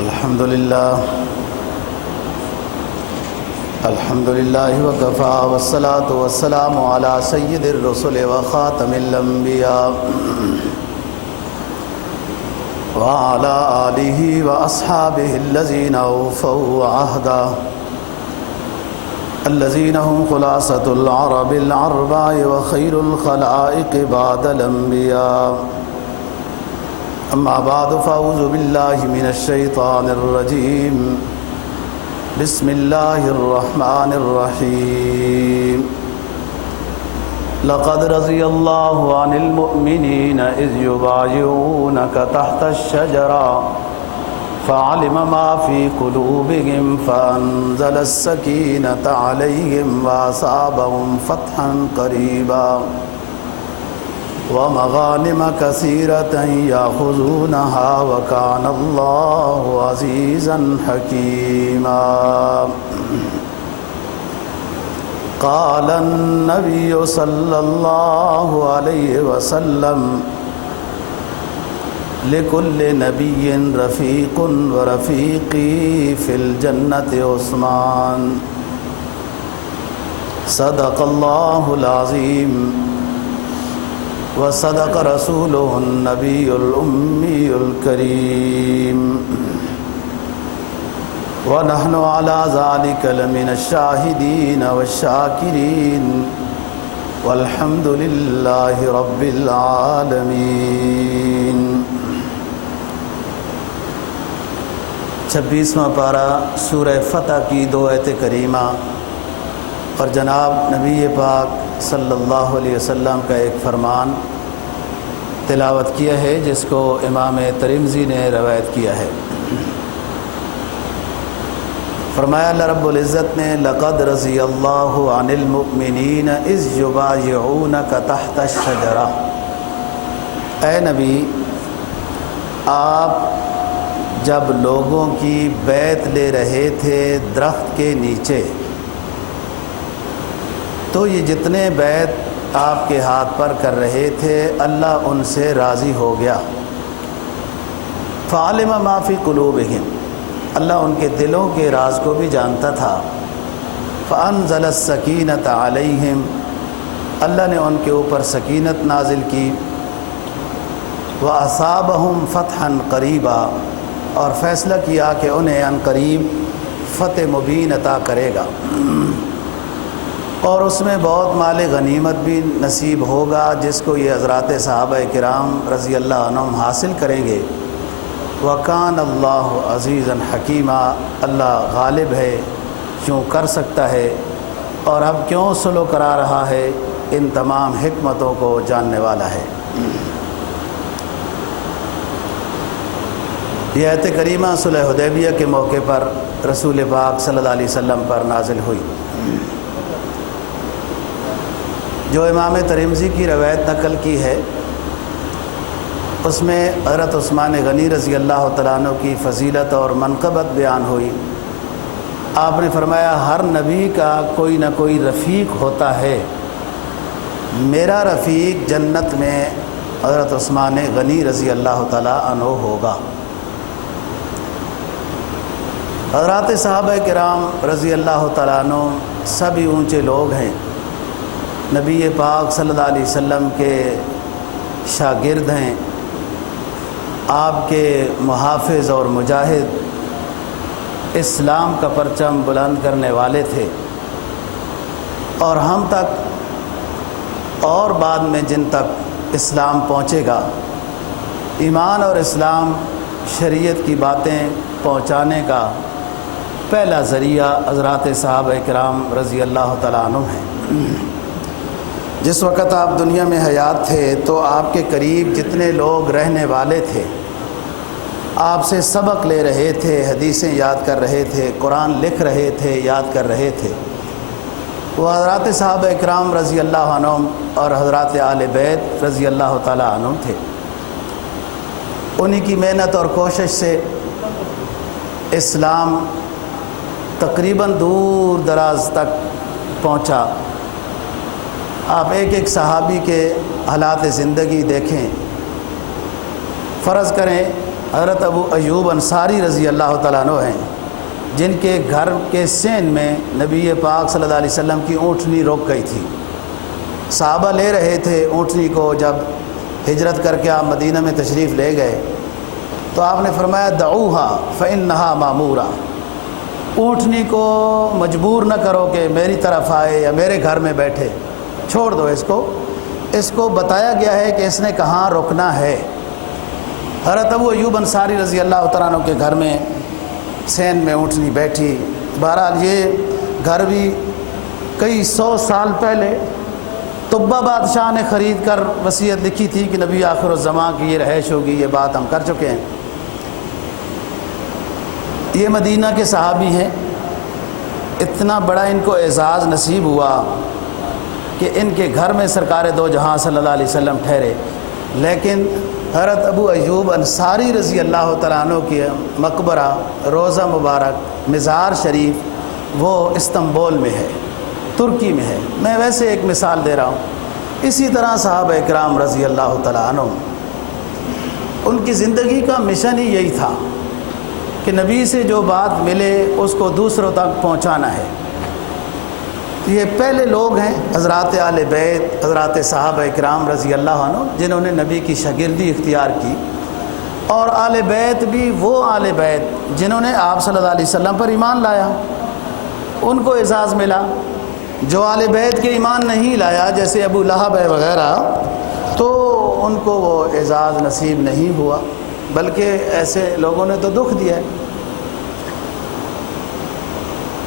الحمد لله وكفى والصلاة والسلام على سيد الرسل وخاتم الأنبياء وعلى آله وأصحابه الذين أوفوا عهدا الذين هم خلاصة العرب الأربع وخير الخلائق بعد الأنبياء. أما بعد فأعوذ بالله من الشيطان الرجيم. بسم الله الرحمن الرحيم. لقد رضي الله عن المؤمنين إذ يبايعونك تحت الشجرة فعلم ما في قلوبهم فأنزل السكينة عليهم وأصابهم فتحا قريبا ومغانم كثيرة يأخذونها وكان الله عزيزا حكيما. قال النبي صلى الله عليه وسلم لكل نبي رفيق ورفيقي في الجنة عثمان. صدق الله العظيم وصدق رسوله النبي الأمي الكريم ونحن على ذلك لمن الشاهدين والشاكرين والحمد لله رب العالمين. 26واں پارہ سورہ فتح کی 2 آیت کریمہ اور جناب نبی پاک صلی اللہ علیہ وسلم کا ایک فرمان تلاوت کیا ہے جس کو امام ترمذی نے روایت کیا ہے. فرمایا اللہ رب العزت نے لقد رضی اللہ عن المؤمنین اذ یبایعونک تحت الشجرہ. اے نبی، آپ جب لوگوں کی بیعت لے رہے تھے درخت کے نیچے تو یہ جتنے بیعت آپ کے ہاتھ پر کر رہے تھے اللہ ان سے راضی ہو گیا. فعلم ما فی قلوبہم، اللہ ان کے دلوں کے راز کو بھی جانتا تھا. فانزل السکینۃ علیہم، اللہ نے ان کے اوپر سکینت نازل کی. واصابہم فتحا قریبا، اور فیصلہ کیا کہ انہیں عن قریب فتح مبین عطا کرے گا اور اس میں بہت مال غنیمت بھی نصیب ہوگا جس کو یہ حضرات صحابہ کرام رضی اللہ عنہم حاصل کریں گے. وَكَانَ اللَّهُ عَزِيزًا حَكِيمًا، اللہ غالب ہے، کیوں کر سکتا ہے اور اب کیوں سلو کرا رہا ہے، ان تمام حکمتوں کو جاننے والا ہے. یہ آیت کریمہ صلح حدیبیہ کے موقع پر رسول پاک صلی اللہ علیہ وسلم پر نازل ہوئی. جو امام ترمذی کی روایت نقل کی ہے اس میں حضرت عثمان غنی رضی اللہ تعالیٰ عنہ کی فضیلت اور منقبت بیان ہوئی. آپ نے فرمایا ہر نبی کا کوئی نہ کوئی رفیق ہوتا ہے، میرا رفیق جنت میں حضرت عثمان غنی رضی اللہ تعالیٰ عنہ ہوگا. حضرات صحابہ کرام رضی اللہ تعالیٰ عنہ سبھی اونچے لوگ ہیں، نبی پاک صلی اللہ علیہ وسلم کے شاگرد ہیں، آپ کے محافظ اور مجاہد، اسلام کا پرچم بلند کرنے والے تھے اور ہم تک اور بعد میں جن تک اسلام پہنچے گا، ایمان اور اسلام شریعت کی باتیں پہنچانے کا پہلا ذریعہ حضرات صحابہ کرام رضی اللہ تعالیٰ عنہ ہیں. جس وقت آپ دنیا میں حیات تھے تو آپ کے قریب جتنے لوگ رہنے والے تھے آپ سے سبق لے رہے تھے، حدیثیں یاد کر رہے تھے، قرآن لکھ رہے تھے، یاد کر رہے تھے، وہ حضرات صحابہ اکرام رضی اللہ عنہم اور حضرات آل بیت رضی اللہ تعالیٰ عنہم تھے. انہی کی محنت اور کوشش سے اسلام تقریباً دور دراز تک پہنچا. آپ ایک ایک صحابی کے حالات زندگی دیکھیں. فرض کریں حضرت ابو ایوب انصاری رضی اللہ تعالیٰ عنہ ہیں، جن کے گھر کے سین میں نبی پاک صلی اللہ علیہ وسلم کی اونٹنی رک گئی تھی۔ صحابہ لے رہے تھے اونٹنی کو، جب ہجرت کر کے آپ مدینہ میں تشریف لے گئے تو آپ نے فرمایا دعوہا فإنہا مامورہ، اونٹنی کو مجبور نہ کرو کہ میری طرف آئے یا میرے گھر میں بیٹھے، چھوڑ دو اس کو بتایا گیا ہے کہ اس نے کہاں رکنا ہے۔ حضرت ابو ایوب انصاری رضی اللہ تعالیٰ عنہ کے گھر میں سین میں اونٹنی بیٹھی۔ بہرحال یہ گھر بھی کئی 100 سال پہلے طبہ بادشاہ نے خرید کر وصیت لکھی تھی کہ نبی آخر الزماں کی یہ رہائش ہوگی، یہ بات ہم کر چکے ہیں۔ یہ مدینہ کے صحابی ہیں، اتنا بڑا ان کو اعزاز نصیب ہوا کہ ان کے گھر میں سرکار دو جہاں صلی اللہ علیہ وسلم ٹھہرے، لیکن حضرت ابو ایوب انصاری رضی اللہ تعالیٰ عنہ کی مقبرہ روضہ مبارک مزار شریف وہ استنبول میں ہے، ترکی میں ہے۔ میں ویسے ایک مثال دے رہا ہوں۔ اسی طرح صحابہ اکرام رضی اللہ تعالیٰ عنہ، ان کی زندگی کا مشن ہی یہی تھا کہ نبی سے جو بات ملے اس کو دوسروں تک پہنچانا ہے۔ یہ پہلے لوگ ہیں حضرات آل بیت، حضرات صحابہ اکرام رضی اللہ عنہ، جنہوں نے نبی کی شاگردی اختیار کی، اور آل بیت بھی وہ آل بیت جنہوں نے آپ صلی اللہ علیہ وسلم پر ایمان لایا، ان کو اعزاز ملا۔ جو آل بیت کے ایمان نہیں لایا جیسے ابو لہب وغیرہ، تو ان کو وہ اعزاز نصیب نہیں ہوا، بلکہ ایسے لوگوں نے تو دکھ دیا ہے۔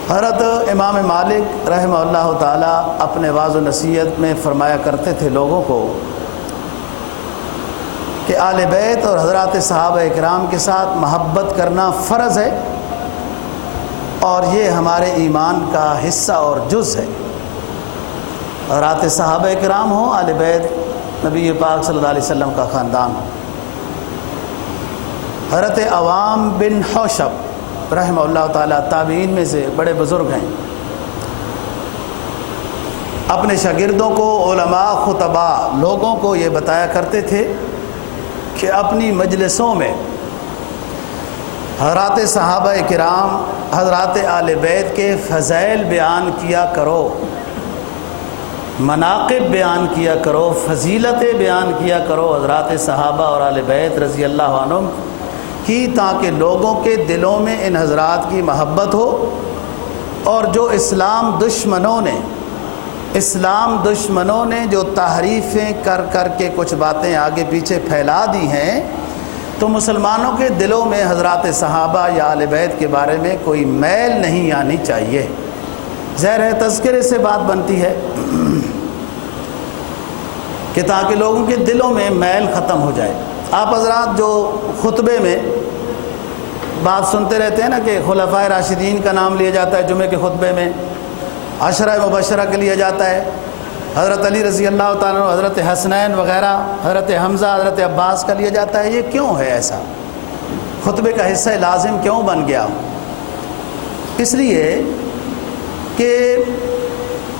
حضرت امام مالک رحمہ اللہ تعالیٰ اپنے واعظ و نصیحت میں فرمایا کرتے تھے لوگوں کو کہ آل بیت اور حضرات صحابہ اکرام کے ساتھ محبت کرنا فرض ہے، اور یہ ہمارے ایمان کا حصہ اور جز ہے۔ حضرات صحابہ اکرام ہوں، آل بیت نبی پاک صلی اللہ علیہ وسلم کا خاندان ہو۔ حضرت عوام بن حوشب رحمہ اللہ تعالیٰ تابعین میں سے بڑے بزرگ ہیں، اپنے شاگردوں کو، علماء، خطباء، لوگوں کو یہ بتایا کرتے تھے کہ اپنی مجلسوں میں حضرات صحابہ کرام، حضرات آل بیت کے فضائل بیان کیا کرو، مناقب بیان کیا کرو، فضیلتیں بیان کیا کرو حضرات صحابہ اور آل بیت رضی اللہ عنہ کی، تاکہ لوگوں کے دلوں میں ان حضرات کی محبت ہو، اور جو اسلام دشمنوں نے جو تحریفیں کر کے کچھ باتیں آگے پیچھے پھیلا دی ہیں، تو مسلمانوں کے دلوں میں حضرات صحابہ یا آل بیت کے بارے میں کوئی میل نہیں آنی چاہیے۔ ظاہر ہے تذکرے سے بات بنتی ہے کہ تاکہ لوگوں کے دلوں میں میل ختم ہو جائے۔ آپ حضرات جو خطبے میں بات سنتے رہتے ہیں نا کہ خلفائے راشدین کا نام لیا جاتا ہے جمعے کے خطبے میں، عشرہ مبشرہ کے لیا جاتا ہے، حضرت علی رضی اللہ تعالیٰ عنہ، حضرت حسنین وغیرہ، حضرت حمزہ، حضرت عباس کا لیا جاتا ہے۔ یہ کیوں ہے ایسا؟ خطبے کا حصہ لازم کیوں بن گیا؟ اس لیے کہ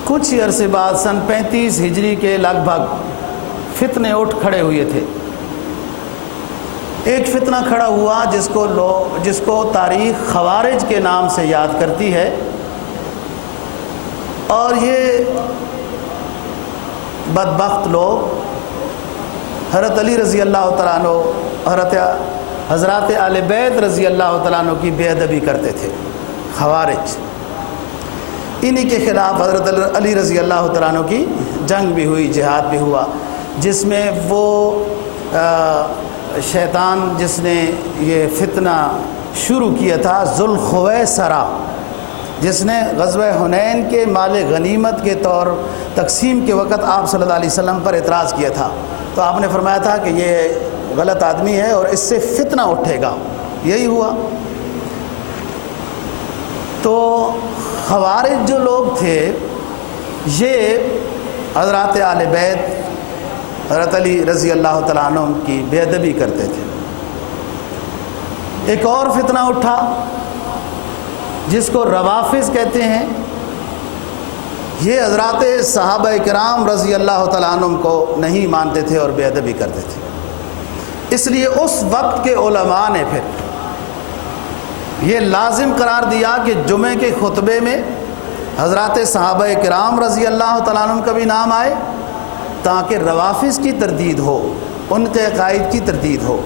کچھ ہی عرصے بعد سن 35 ہجری کے لگ بھگ فتنے اٹھ کھڑے ہوئے تھے۔ ایک فتنہ کھڑا ہوا جس کو تاریخ خوارج کے نام سے یاد کرتی ہے، اور یہ بدبخت لوگ حضرت علی رضی اللہ تعالیٰ عنہ، حضرات آل بیت رضی اللہ تعالیٰ عنہ کی بے ادبی کرتے تھے، خوارج۔ انہی کے خلاف حضرت علی رضی اللہ تعالیٰ عنہ کی جنگ بھی ہوئی، جہاد بھی ہوا، جس میں وہ شیطان جس نے یہ فتنہ شروع کیا تھا، ذوالخویسرہ، جس نے غزوہ حنین کے مال غنیمت کے طور تقسیم کے وقت آپ صلی اللہ علیہ وسلم پر اعتراض کیا تھا، تو آپ نے فرمایا تھا کہ یہ غلط آدمی ہے اور اس سے فتنہ اٹھے گا۔ یہی ہوا۔ تو خوارج جو لوگ تھے یہ حضرات آل بیت، حضرت علی رضی اللہ تعالیٰ عنہ کی بے ادبی کرتے تھے۔ ایک اور فتنہ اٹھا جس کو روافض کہتے ہیں، یہ حضرات صحابہ کرام رضی اللہ تعالیٰ عنہ کو نہیں مانتے تھے اور بے ادبی کرتے تھے۔ اس لیے اس وقت کے علماء نے پھر یہ لازم قرار دیا کہ جمعے کے خطبے میں حضرات صحابہ کرام رضی اللہ تعالیٰ عنہ کا بھی نام آئے تاکہ روافض کی تردید ہو، ان کے عقائد کی تردید ہو،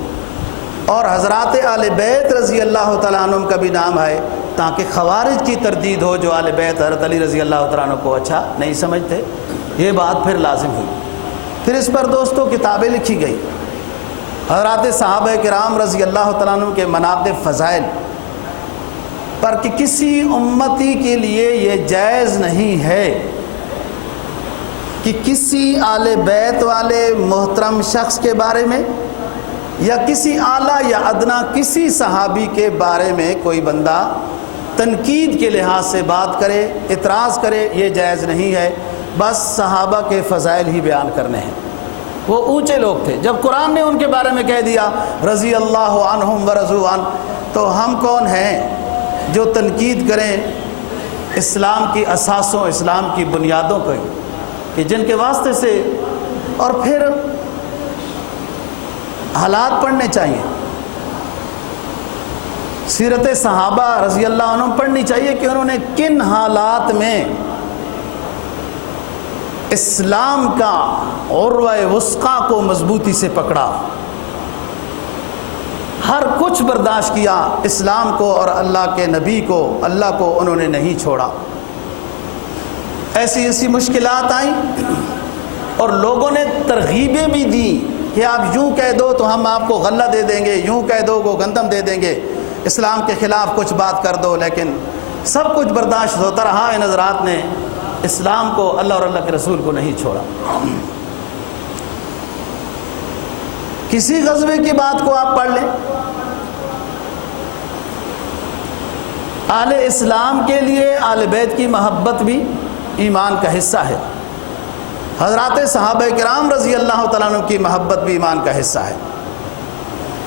اور حضرات اہل بیت رضی اللہ تعالیٰ عنہ کا بھی نام آئے تاکہ خوارج کی تردید ہو جو اہل بیت حضرت علی رضی اللہ تعالیٰ عنہ کو اچھا نہیں سمجھتے۔ یہ بات پھر لازم ہوئی۔ پھر اس پر دوستوں کتابیں لکھی گئی حضرات صحابہ کرام رضی اللہ تعالیٰ عنہ کے مناقب فضائل پر کہ کسی امتی کے لیے یہ جائز نہیں ہے کہ کسی اہل بیت والے محترم شخص کے بارے میں یا کسی اعلیٰ یا ادنا کسی صحابی کے بارے میں کوئی بندہ تنقید کے لحاظ سے بات کرے، اعتراض کرے، یہ جائز نہیں ہے۔ بس صحابہ کے فضائل ہی بیان کرنے ہیں۔ وہ اونچے لوگ تھے، جب قرآن نے ان کے بارے میں کہہ دیا رضی اللہ عنہم ورضوا عنہ، تو ہم کون ہیں جو تنقید کریں اسلام کی اساسوں، اسلام کی بنیادوں کو، کہ جن کے واسطے سے۔ اور پھر حالات پڑھنے چاہیے، سیرت صحابہ رضی اللہ عنہ پڑھنی چاہیے کہ انہوں نے کن حالات میں اسلام کا عروہ وثقی کو مضبوطی سے پکڑا، ہر کچھ برداشت کیا، اسلام کو اور اللہ کے نبی کو، اللہ کو انہوں نے نہیں چھوڑا۔ ایسی ایسی مشکلات آئیں اور لوگوں نے ترغیبیں بھی دیں کہ آپ یوں کہہ دو تو ہم آپ کو غلہ دے دیں گے، یوں کہہ دو وہ گندم دے دیں گے، اسلام کے خلاف کچھ بات کر دو، لیکن سب کچھ برداشت ہوتا رہا۔ ان حضرات نے اسلام کو، اللہ اور اللہ کے رسول کو نہیں چھوڑا۔ کسی غزوے کی بات کو آپ پڑھ لیں، اہل اسلام کے لیے اہل بیت کی محبت بھی ایمان کا حصہ ہے، حضرات صحابہ کرام رضی اللہ تعالیٰ عنہ کی محبت بھی ایمان کا حصہ ہے۔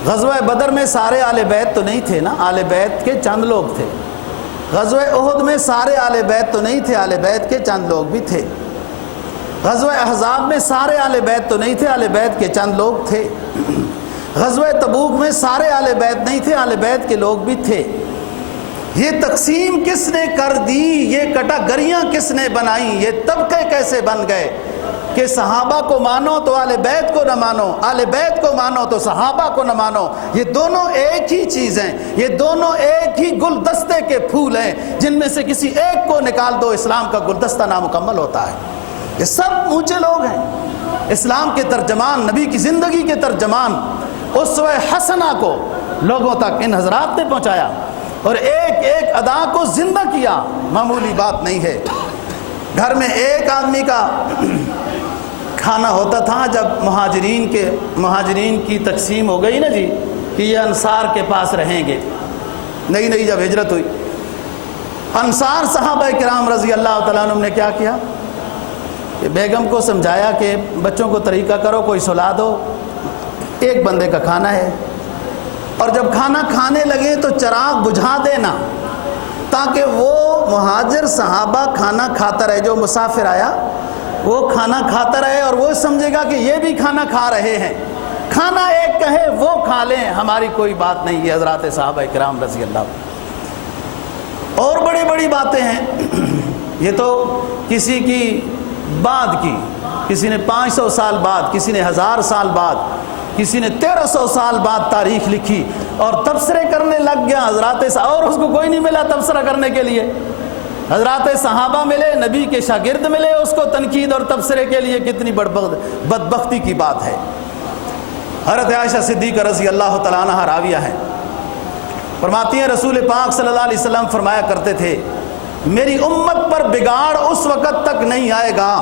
غزوہ بدر میں سارے اہل بیت تو نہیں تھے نا، اہل بیت کے چند لوگ تھے۔ غزوہ احد میں سارے اہل بیت تو نہیں تھے، اہل بیت کے چند لوگ بھی تھے۔ غزوہ احزاب میں سارے اہل بیت تو نہیں تھے، اہل بیت کے چند لوگ تھے۔ غزوہ تبوک میں سارے اہل بیت نہیں تھے، اہل بیت کے لوگ بھی تھے۔ یہ تقسیم کس نے کر دی، یہ کٹاگریاں کس نے بنائیں، یہ طبقے کیسے بن گئے کہ صحابہ کو مانو تو اہل بیت کو نہ مانو، اہل بیت کو مانو تو صحابہ کو نہ مانو؟ یہ دونوں ایک ہی چیز ہیں، یہ دونوں ایک ہی گلدستے کے پھول ہیں، جن میں سے کسی ایک کو نکال دو اسلام کا گلدستہ نامکمل ہوتا ہے۔ یہ سب اونچے لوگ ہیں، اسلام کے ترجمان، نبی کی زندگی کے ترجمان، اسوہ حسنہ کو لوگوں تک ان حضرات نے پہنچایا اور ایک ایک ادا کو زندہ کیا، معمولی بات نہیں ہے۔ گھر میں ایک آدمی کا کھانا ہوتا تھا، جب مہاجرین کی تقسیم ہو گئی نا جی کہ یہ انصار کے پاس رہیں گے، نئی جب ہجرت ہوئی، انصار صحابہ کرام رضی اللہ تعالیٰ عنہ نے کیا کیا کہ بیگم کو سمجھایا کہ بچوں کو طریقہ کرو، کوئی سلا دو، ایک بندے کا کھانا ہے، اور جب کھانا کھانے لگے تو چراغ بجھا دینا تاکہ وہ مہاجر صحابہ کھانا کھاتا رہے، جو مسافر آیا وہ کھانا کھاتا رہے اور وہ سمجھے گا کہ یہ بھی کھانا کھا رہے ہیں، کھانا ایک کہے وہ کھا لیں، ہماری کوئی بات نہیں۔ یہ حضرات صحابہ کرام رضی اللہ، اور بڑی بڑی باتیں ہیں، یہ تو کسی کی بعد کی، کسی نے 500 سال بعد، کسی نے 1000 سال بعد، کسی نے 1300 سال بعد تاریخ لکھی اور تبصرے کرنے لگ گیا حضرات، اور اس کو کوئی نہیں ملا تبصرہ کرنے کے لیے۔ حضرات صحابہ ملے، نبی کے شاگرد ملے اس کو تنقید اور تبصرے کے لیے، کتنی بدبختی کی بات ہے۔ حضرت عائشہ صدیقہ رضی اللہ تعالیٰ عنہ راویہ ہیں، فرماتی ہیں رسول پاک صلی اللہ علیہ وسلم فرمایا کرتے تھے میری امت پر بگاڑ اس وقت تک نہیں آئے گا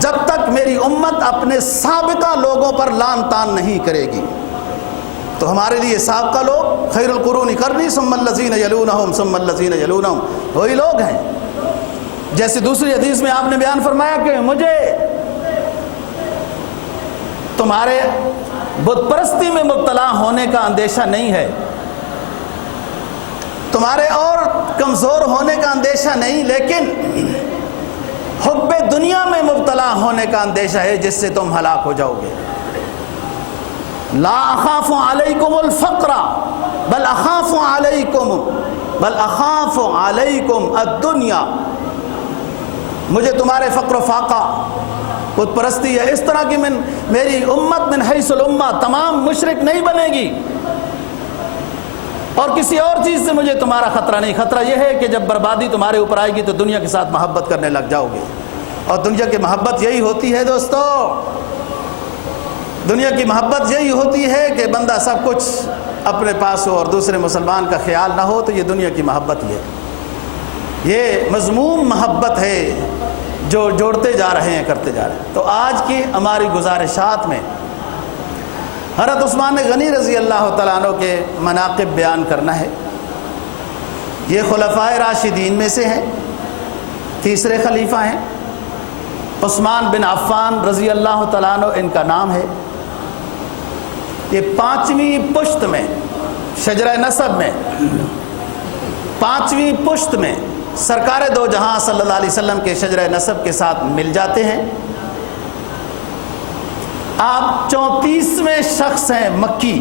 جب تک میری امت اپنے سابقہ لوگوں پر لان تان نہیں کرے گی۔ تو ہمارے لیے سابقہ لوگ خیر القرون قرنی ثم الذین یلونہم ثم الذین یلونہم، وہی لوگ ہیں۔ جیسے دوسری حدیث میں آپ نے بیان فرمایا کہ مجھے تمہارے بت پرستی میں مبتلا ہونے کا اندیشہ نہیں ہے، تمہارے اور کمزور ہونے کا اندیشہ نہیں، لیکن حب دنیا میں مبتلا ہونے کا اندیشہ ہے جس سے تم ہلاک ہو جاؤ گے۔ لا اخاف علیکم الفقر بل اخاف علیکم الدنیا، مجھے تمہارے فقر و فاقہ، بت پرستی ہے اس طرح کی میری امت من حیث الامہ تمام مشرک نہیں بنے گی، اور کسی اور چیز سے مجھے تمہارا خطرہ نہیں۔ خطرہ یہ ہے کہ جب بربادی تمہارے اوپر آئے گی تو دنیا کے ساتھ محبت کرنے لگ جاؤ گے، اور دنیا کی محبت یہی ہوتی ہے دوستو، دنیا کی محبت یہی ہوتی ہے کہ بندہ سب کچھ اپنے پاس ہو اور دوسرے مسلمان کا خیال نہ ہو، تو یہ دنیا کی محبت ہی ہے، یہ مذموم محبت ہے جو جوڑتے جا رہے ہیں، کرتے جا رہے ہیں۔ تو آج کی ہماری گزارشات میں حضرت عثمان غنی رضی اللہ تعالیٰ عنہ کے مناقب بیان کرنا ہے۔ یہ خلفائے راشدین میں سے ہیں، تیسرے خلیفہ ہیں۔ عثمان بن عفان رضی اللہ تعالیٰ عنہ ان کا نام ہے۔ یہ 5ویں پشت میں، شجرہ نسب میں 5ویں پشت میں سرکار دو جہاں صلی اللہ علیہ وسلم کے شجرہ نسب کے ساتھ مل جاتے ہیں۔ آپ 34ویں شخص ہیں مکی،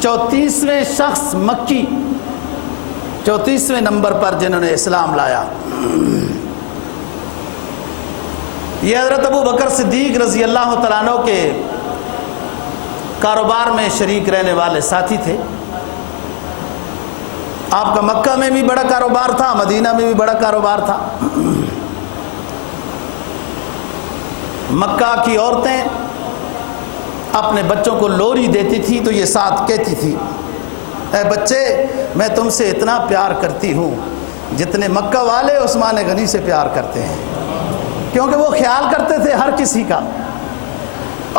34ویں شخص مکی، 34ویں نمبر پر جنہوں نے اسلام لایا۔ یہ حضرت ابو بکر صدیق رضی اللہ تعالیٰ عنہ کے کاروبار میں شریک رہنے والے ساتھی تھے۔ آپ کا مکہ میں بھی بڑا کاروبار تھا، مدینہ میں بھی بڑا کاروبار تھا۔ مکہ کی عورتیں اپنے بچوں کو لوری دیتی تھی تو یہ ساتھ کہتی تھی، اے بچے میں تم سے اتنا پیار کرتی ہوں جتنے مکہ والے عثمان غنی سے پیار کرتے ہیں، کیونکہ وہ خیال کرتے تھے ہر کسی کا۔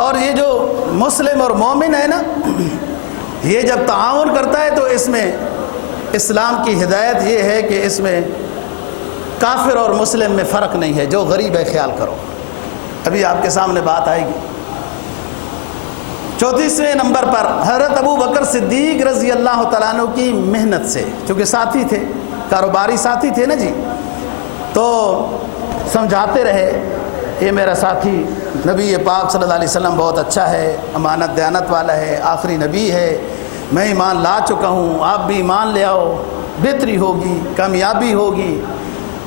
اور یہ جو مسلم اور مومن ہے نا، یہ جب تعاون کرتا ہے تو اس میں اسلام کی ہدایت یہ ہے کہ اس میں کافر اور مسلم میں فرق نہیں ہے، جو غریب ہے خیال کرو۔ ابھی آپ کے سامنے بات آئے گی۔ 34ویں نمبر پر حضرت ابو بکر صدیق رضی اللہ تعالیٰ عنہ کی محنت سے، چونکہ ساتھی تھے، کاروباری ساتھی تھے نا جی، تو سمجھاتے رہے یہ میرا ساتھی نبی پاک صلی اللہ علیہ وسلم بہت اچھا ہے، امانت دیانت والا ہے، آخری نبی ہے، میں ایمان لا چکا ہوں، آپ بھی ایمان لے آؤ، بہتری ہوگی، کامیابی ہوگی،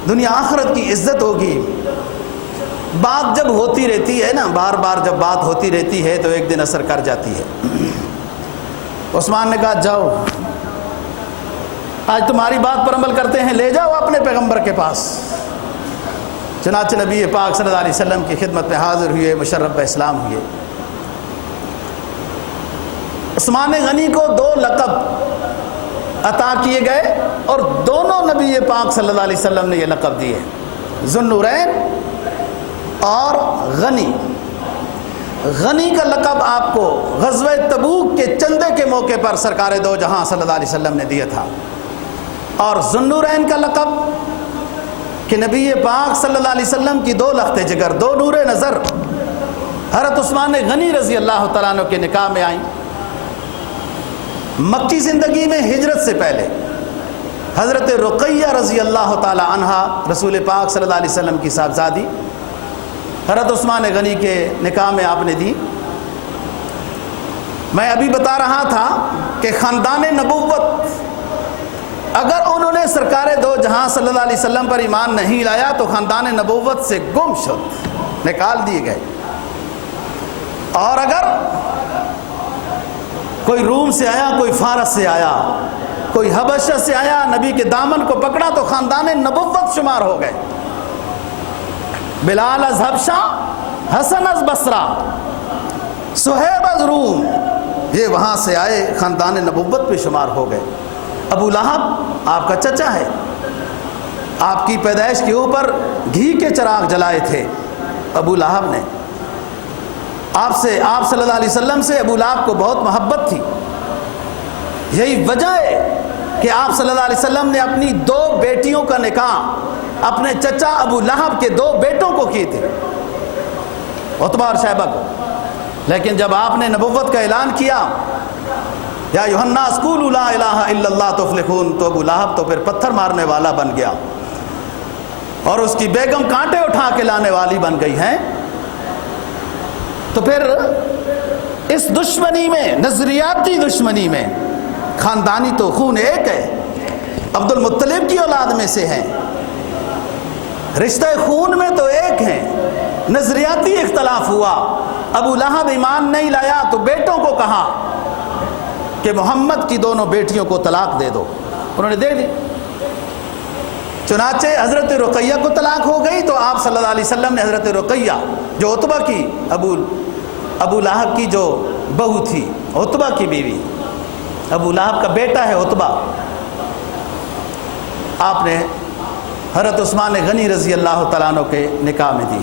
دنیا آخرت کی عزت ہوگی۔ بات جب ہوتی رہتی ہے نا، بار بار جب بات ہوتی رہتی ہے تو ایک دن اثر کر جاتی ہے۔ عثمان نے کہا جاؤ، آج تمہاری بات پر عمل کرتے ہیں، لے جاؤ اپنے پیغمبر کے پاس۔ چنانچہ نبی پاک صلی اللہ علیہ وسلم کی خدمت میں حاضر ہوئے، مشرف اسلام ہوئے۔ عثمان غنی کو 2 لقب عطا کیے گئے اور دونوں نبی پاک صلی اللہ علیہ وسلم نے یہ لقب دیے، ذو النورین اور غنی۔ غنی کا لقب آپ کو غزوہ تبوک کے چندے کے موقع پر سرکار دو جہاں صلی اللہ علیہ وسلم نے دیا تھا، اور ذو النورین کا لقب کہ نبی پاک صلی اللہ علیہ وسلم کی 2 لخت جگر، 2 نور نظر حضرت عثمان غنی رضی اللہ تعالیٰ عنہ کے نکاح میں آئیں۔ مکی زندگی میں ہجرت سے پہلے حضرت رقیہ رضی اللہ تعالیٰ عنہا رسول پاک صلی اللہ علیہ وسلم کی صاحبزادی حضرت عثمان غنی کے نکاح میں آپ نے دی۔ میں ابھی بتا رہا تھا کہ خاندان نبوت اگر انہوں نے سرکار دو جہاں صلی اللہ علیہ وسلم پر ایمان نہیں لایا تو خاندان نبوت سے گم شد، نکال دیے گئے۔ اور اگر کوئی روم سے آیا، کوئی فارس سے آیا، کوئی حبشہ سے آیا، نبی کے دامن کو پکڑا تو خاندان نبوت شمار ہو گئے۔ بلال از حبشہ، حسن از بصرہ، صہیب از روم، یہ وہاں سے آئے، خاندان نبوت پہ شمار ہو گئے۔ ابو لہب آپ کا چچا ہے، آپ کی پیدائش کے اوپر گھی کے چراغ جلائے تھے ابو لہب نے۔ آپ صلی اللہ علیہ وسلم سے ابو لہب کو بہت محبت تھی، یہی وجہ ہے کہ آپ صلی اللہ علیہ وسلم نے اپنی 2 بیٹیوں کا نکاح اپنے چچا ابو لہب کے 2 بیٹوں کو کیے تھے، عتبہ اور شیبہ کو۔ لیکن جب آپ نے نبوت کا اعلان کیا، یا ایھا الناس قولوا لا الہ الا اللہ تفلحون، تو ابو لہب تو پھر پتھر مارنے والا بن گیا، اور اس کی بیگم کانٹے اٹھا کے لانے والی بن گئی ہیں۔ تو پھر اس دشمنی میں، نظریاتی دشمنی میں، خاندانی تو خون ایک ہے، عبد المطلب کی اولاد میں سے ہیں، رشتہ خون میں تو ایک ہیں، نظریاتی اختلاف ہوا، ابو لہب ایمان نہیں لایا تو بیٹوں کو کہا کہ محمد کی دونوں بیٹیوں کو طلاق دے دو، انہوں نے دے دی۔ چنانچہ حضرت رقیہ کو طلاق ہو گئی تو آپ صلی اللہ علیہ وسلم نے حضرت رقیہ جو عتبہ کی ابو لہب کی جو بہو تھی، عتبہ کی بیوی، ابو لہب کا بیٹا ہے عتبہ، آپ نے حضرت عثمان غنی رضی اللہ تعالیٰ عنہ کے نکاح میں دی۔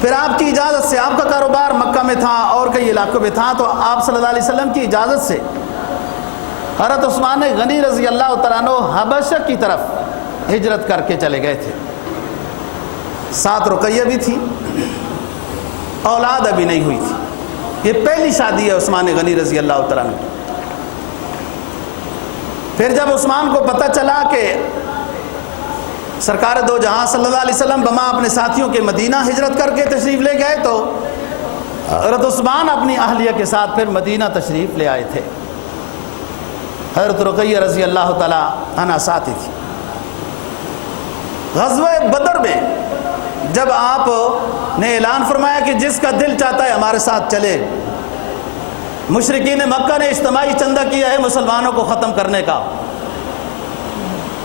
پھر آپ کی اجازت سے، آپ کا کاروبار مکہ میں تھا اور کئی علاقوں میں تھا، تو آپ صلی اللہ علیہ وسلم کی اجازت سے حضرت عثمان غنی رضی اللہ تعالیٰ عنہ حبشہ کی طرف ہجرت کر کے چلے گئے تھے۔ ساتھ رقیہ بھی تھی، اولاد ابھی نہیں ہوئی تھی، یہ پہلی شادی ہے عثمان غنی رضی اللہ تعالیٰ عنہ کی۔ پھر جب عثمان کو پتہ چلا کہ سرکار دو جہاں صلی اللہ علیہ وسلم بما اپنے ساتھیوں کے مدینہ ہجرت کر کے تشریف لے گئے، تو حضرت عثمان اپنی اہلیہ کے ساتھ پھر مدینہ تشریف لے آئے تھے۔ حضرت رقیہ رضی اللہ تعالیٰ عنہ ساتھی تھی۔ غزوہ بدر میں جب آپ نے اعلان فرمایا کہ جس کا دل چاہتا ہے ہمارے ساتھ چلے، مشرکین مکہ نے اجتماعی چندہ کیا ہے مسلمانوں کو ختم کرنے کا،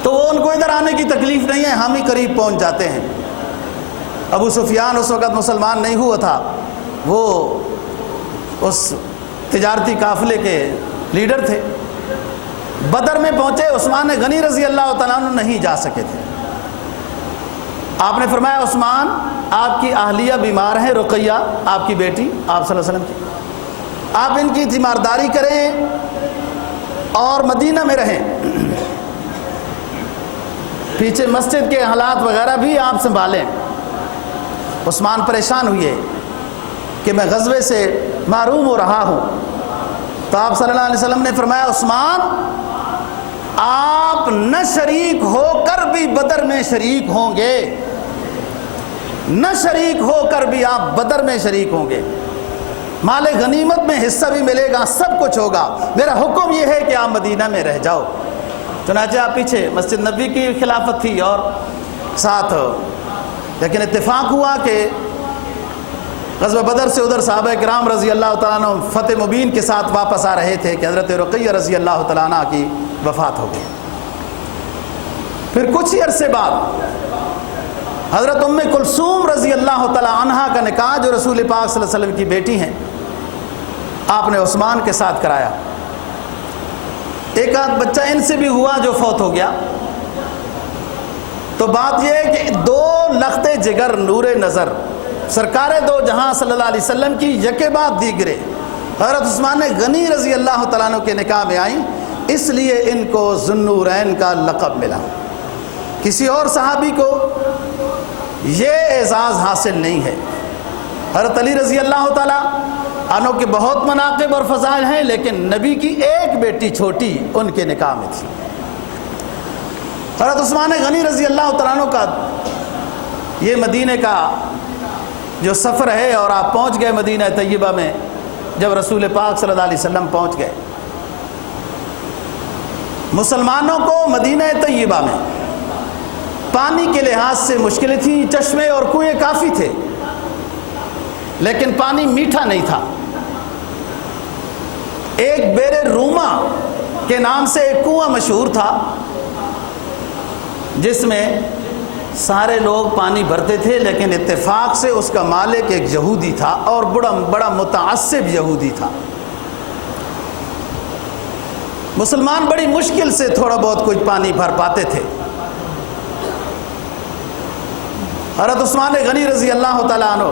تو وہ ان کو ادھر آنے کی تکلیف نہیں ہے، ہم ہی قریب پہنچ جاتے ہیں۔ ابو سفیان اس وقت مسلمان نہیں ہوا تھا، وہ اس تجارتی قافلے کے لیڈر تھے۔ بدر میں پہنچے، عثمان غنی رضی اللہ تعالیٰ عنہ نہیں جا سکے تھے۔ آپ نے فرمایا عثمان، آپ کی اہلیہ بیمار ہیں، رقیہ آپ کی بیٹی، آپ صلی اللہ علیہ وسلم کی، آپ ان کی تیمارداری کریں اور مدینہ میں رہیں، پیچھے مسجد کے حالات وغیرہ بھی آپ سنبھالیں۔ عثمان پریشان ہوئے کہ میں غزوے سے محروم ہو رہا ہوں، تو آپ صلی اللہ علیہ وسلم نے فرمایا عثمان، آپ نہ شریک ہو کر بھی بدر میں شریک ہوں گے، نہ شریک ہو کر بھی آپ بدر میں شریک ہوں گے، مال غنیمت میں حصہ بھی ملے گا، سب کچھ ہوگا، میرا حکم یہ ہے کہ آپ مدینہ میں رہ جاؤ۔ چنانچہ آپ پیچھے مسجد نبوی کی خلافت تھی اور ساتھ، لیکن اتفاق ہوا کہ غزوہ بدر سے ادھر صحابہ کرام رضی اللہ تعالیٰ عنہ فتح مبین کے ساتھ واپس آ رہے تھے کہ حضرت رقیہ رضی اللہ تعالیٰ عنہ کی وفات ہو گئی۔ پھر کچھ ہی عرصے بعد حضرت ام کلثوم رضی اللہ تعالیٰ عنہ کا نکاح، جو رسول پاک صلی اللہ علیہ وسلم کی بیٹی ہیں، آپ نے عثمان کے ساتھ کرایا۔ ایک آدھ بچہ ان سے بھی ہوا جو فوت ہو گیا، تو بات یہ ہے کہ دو لخت جگر نور نظر سرکار دو جہاں صلی اللہ علیہ وسلم کی یکے بعد دیگرے حضرت عثمان غنی رضی اللہ تعالیٰ عنہ کے نکاح میں آئیں، اس لیے ان کو ذو النورین کا لقب ملا۔ کسی اور صحابی کو یہ اعزاز حاصل نہیں ہے۔ حضرت علی رضی اللہ تعالیٰ عنہ کے بہت مناقب اور فضائل ہیں، لیکن نبی کی ایک بیٹی چھوٹی ان کے نکاح میں تھی۔ حضرت عثمان غنی رضی اللہ تعالیٰ عنہ کا یہ مدینہ کا جو سفر ہے، اور آپ پہنچ گئے مدینہ طیبہ میں جب رسول پاک صلی اللہ علیہ وسلم پہنچ گئے۔ مسلمانوں کو مدینہ طیبہ میں پانی کے لحاظ سے مشکلیں تھیں، چشمے اور کنویں کافی تھے، لیکن پانی میٹھا نہیں تھا۔ ایک بیر روما کے نام سے ایک کنواں مشہور تھا، جس میں سارے لوگ پانی بھرتے تھے، لیکن اتفاق سے اس کا مالک ایک یہودی تھا اور بڑا متعصب یہودی تھا۔ مسلمان بڑی مشکل سے تھوڑا بہت کچھ پانی بھر پاتے تھے۔ حضرت عثمان غنی رضی اللہ تعالیٰ عنہ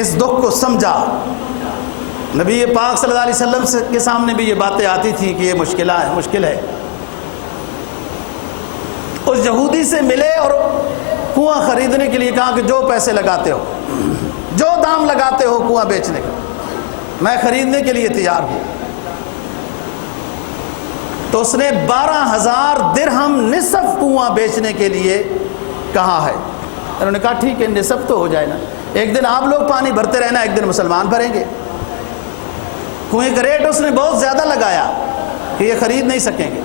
اس دکھ کو سمجھا۔ نبی پاک صلی اللہ علیہ وسلم کے سامنے بھی یہ باتیں آتی تھیں کہ یہ مشکل ہے۔ اس یہودی سے ملے اور کنواں خریدنے کے لیے کہا کہ جو پیسے لگاتے ہو، جو دام لگاتے ہو کنواں بیچنے کا، میں خریدنے کے لیے تیار ہوں۔ تو اس نے 12,000 درہم نصف کنواں بیچنے کے لیے کہا ہے۔ انہوں نے کہا ٹھیک ہے، نصف تو ہو جائے نا، ایک دن آپ لوگ پانی بھرتے رہنا، ایک دن مسلمان بھریں گے۔ کنویں کا ریٹ اس نے بہت زیادہ لگایا کہ یہ خرید نہیں سکیں گے،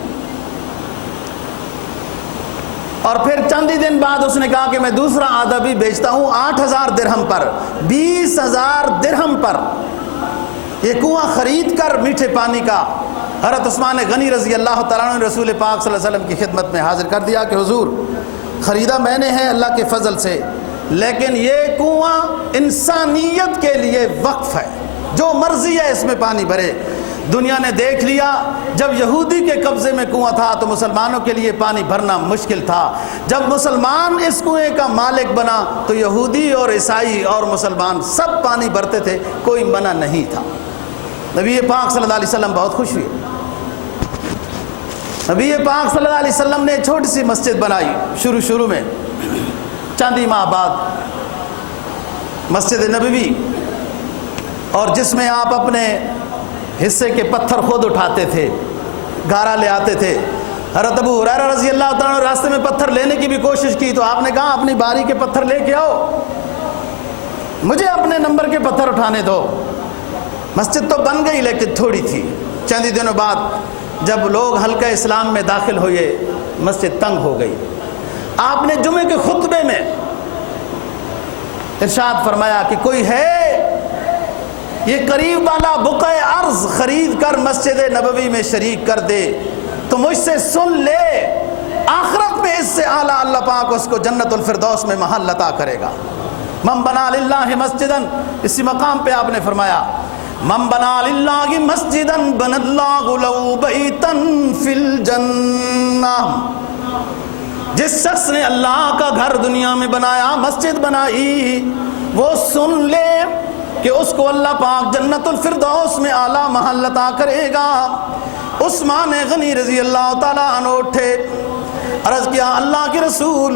اور پھر چند ہی دن بعد اس نے کہا کہ میں دوسرا آدھا بھی بیچتا ہوں 8,000 درہم پر، 20,000 درہم پر یہ کنواں خرید کر میٹھے پانی کا حضرت عثمان غنی رضی اللہ تعالیٰ عنہ نے رسول پاک صلی اللہ علیہ وسلم کی خدمت میں حاضر کر دیا کہ حضور خریدا میں نے ہے اللہ کے فضل سے، لیکن یہ کنواں انسانیت کے لیے وقف ہے، جو مرضی ہے اس میں پانی بھرے۔ دنیا نے دیکھ لیا جب یہودی کے قبضے میں کنواں تھا تو مسلمانوں کے لیے پانی بھرنا مشکل تھا، جب مسلمان اس کنویں کا مالک بنا تو یہودی اور عیسائی اور مسلمان سب پانی بھرتے تھے، کوئی منع نہیں تھا۔ نبی پاک صلی اللہ علیہ وسلم بہت خوش ہوئے۔ نبی پاک صلی اللہ علیہ وسلم نے چھوٹی سی مسجد بنائی شروع میں، چند ہی ماہ بعد، مسجد نبوی، اور جس میں آپ اپنے حصے کے پتھر خود اٹھاتے تھے، گارا لے آتے تھے۔ حضرت ابو ہریرہ رضی اللہ تعالیٰ عنہ راستے میں پتھر لینے کی بھی کوشش کی تو آپ نے کہا اپنی باری کے پتھر لے کے آؤ، مجھے اپنے نمبر کے پتھر اٹھانے دو۔ مسجد تو بن گئی لیکن تھوڑی تھی۔ چند دنوں بعد جب لوگ حلقہ اسلام میں داخل ہوئے مسجد تنگ ہو گئی۔ آپ نے جمعے کے خطبے میں ارشاد فرمایا کہ کوئی ہے یہ قریب والا بقعہ ارض خرید کر مسجد نبوی میں شریک کر دے تو مجھ سے سن لے، آخرت میں اس سے اعلیٰ اللہ پاک اس کو جنت الفردوس میں محل عطا کرے گا۔ من بنا للہ مسجدا، اسی مقام پہ آپ نے فرمایا من بنا للہ مسجدا بنى اللہ لہ بیتا فی الجنہ، جس شخص نے اللہ کا گھر دنیا میں بنایا، مسجد بنائی، وہ سن لے کہ اس کو اللہ پاک جنت الفردوس میں اعلیٰ محل عطا کرے گا۔ عثمان غنی رضی اللہ تعالیٰ عنہ اٹھے، عرض کیا اللہ کے رسول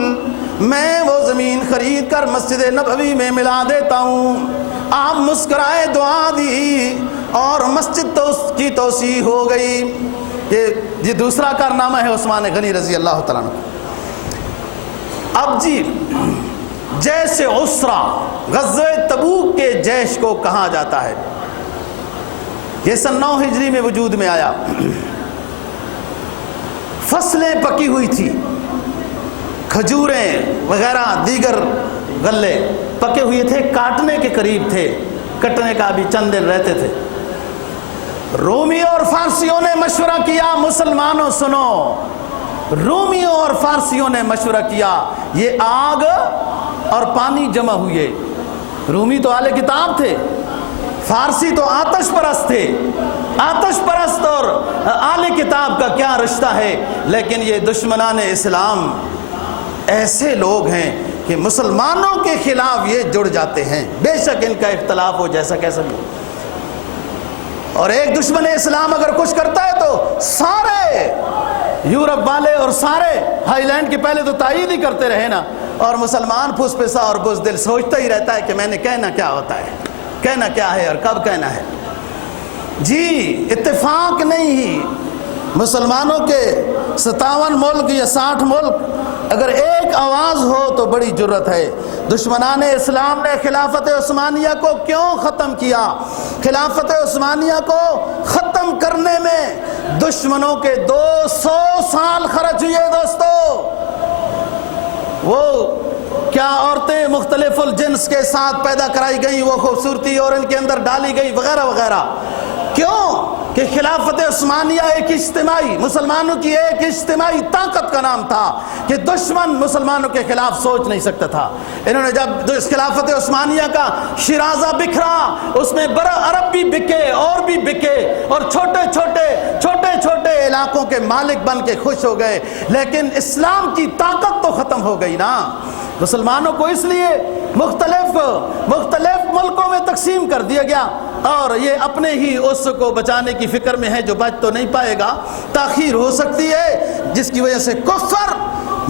میں وہ زمین خرید کر مسجد نبوی میں ملا دیتا ہوں۔ آپ مسکرائے، دعا دی اور مسجد تو اس کی توسیع ہو گئی۔ یہ دوسرا کارنامہ ہے عثمان غنی رضی اللہ تعالیٰ عنہ۔ اب جی جیش عسرہ، غزوہ تبوک کے جیش کو کہا جاتا ہے، یہ سن 9 ہجری میں وجود میں آیا۔ فصلیں پکی ہوئی تھی، کھجوریں وغیرہ دیگر غلے پکے ہوئے تھے، کاٹنے کے قریب تھے، کٹنے کا بھی چند دن رہتے تھے۔ رومیوں اور فارسیوں نے مشورہ کیا، مسلمانوں سنو، رومیوں اور فارسیوں نے مشورہ کیا، یہ آگ اور پانی جمع ہوئے۔ رومی تو اہل کتاب تھے، فارسی تو آتش پرست تھے، آتش پرست اور اہل کتاب کا کیا رشتہ ہے؟ لیکن یہ دشمنان اسلام ایسے لوگ ہیں کہ مسلمانوں کے خلاف یہ جڑ جاتے ہیں، بے شک ان کا اختلاف ہو جیسا کیسا بھی، اور ایک دشمن اسلام اگر کچھ کرتا ہے تو سارے یورپ والے اور سارے ہائی لینڈ کے پہلے تو تائید ہی کرتے رہے نا، اور مسلمان پھس پسا اور بزدل سوچتا ہی رہتا ہے کہ میں نے کہنا کیا ہوتا ہے، کہنا کیا ہے اور کب کہنا ہے۔ جی اتفاق نہیں ہی، مسلمانوں کے 57 ملک یا 60 ملک اگر ایک آواز ہو تو بڑی جرت ہے۔ دشمنان اسلام نے خلافت عثمانیہ کو کیوں ختم کیا؟ خلافت عثمانیہ کو ختم کرنے میں دشمنوں کے 200 سال خرچ ہوئے دوستو۔ وہ کیا عورتیں مختلف الجنس کے ساتھ پیدا کرائی گئی، وہ خوبصورتی اور ان کے اندر ڈالی گئی وغیرہ وغیرہ، کیوں؟ کہ خلافت عثمانیہ ایک اجتماعی، مسلمانوں کی ایک اجتماعی طاقت کا نام تھا کہ دشمن مسلمانوں کے خلاف سوچ نہیں سکتا تھا۔ انہوں نے جب اس خلافت عثمانیہ کا شیرازہ بکھرا، اس میں برا عرب بھی بکے اور بھی بکے، اور چھوٹے چھوٹے علاقوں کے مالک بن کے خوش ہو گئے، لیکن اسلام کی طاقت تو ختم ہو گئی نا۔ مسلمانوں کو اس لیے مختلف ملکوں میں تقسیم کر دیا گیا، اور یہ اپنے ہی اس کو بچانے کی فکر میں ہے جو بچ تو نہیں پائے گا، تاخیر ہو سکتی ہے، جس کی وجہ سے کفر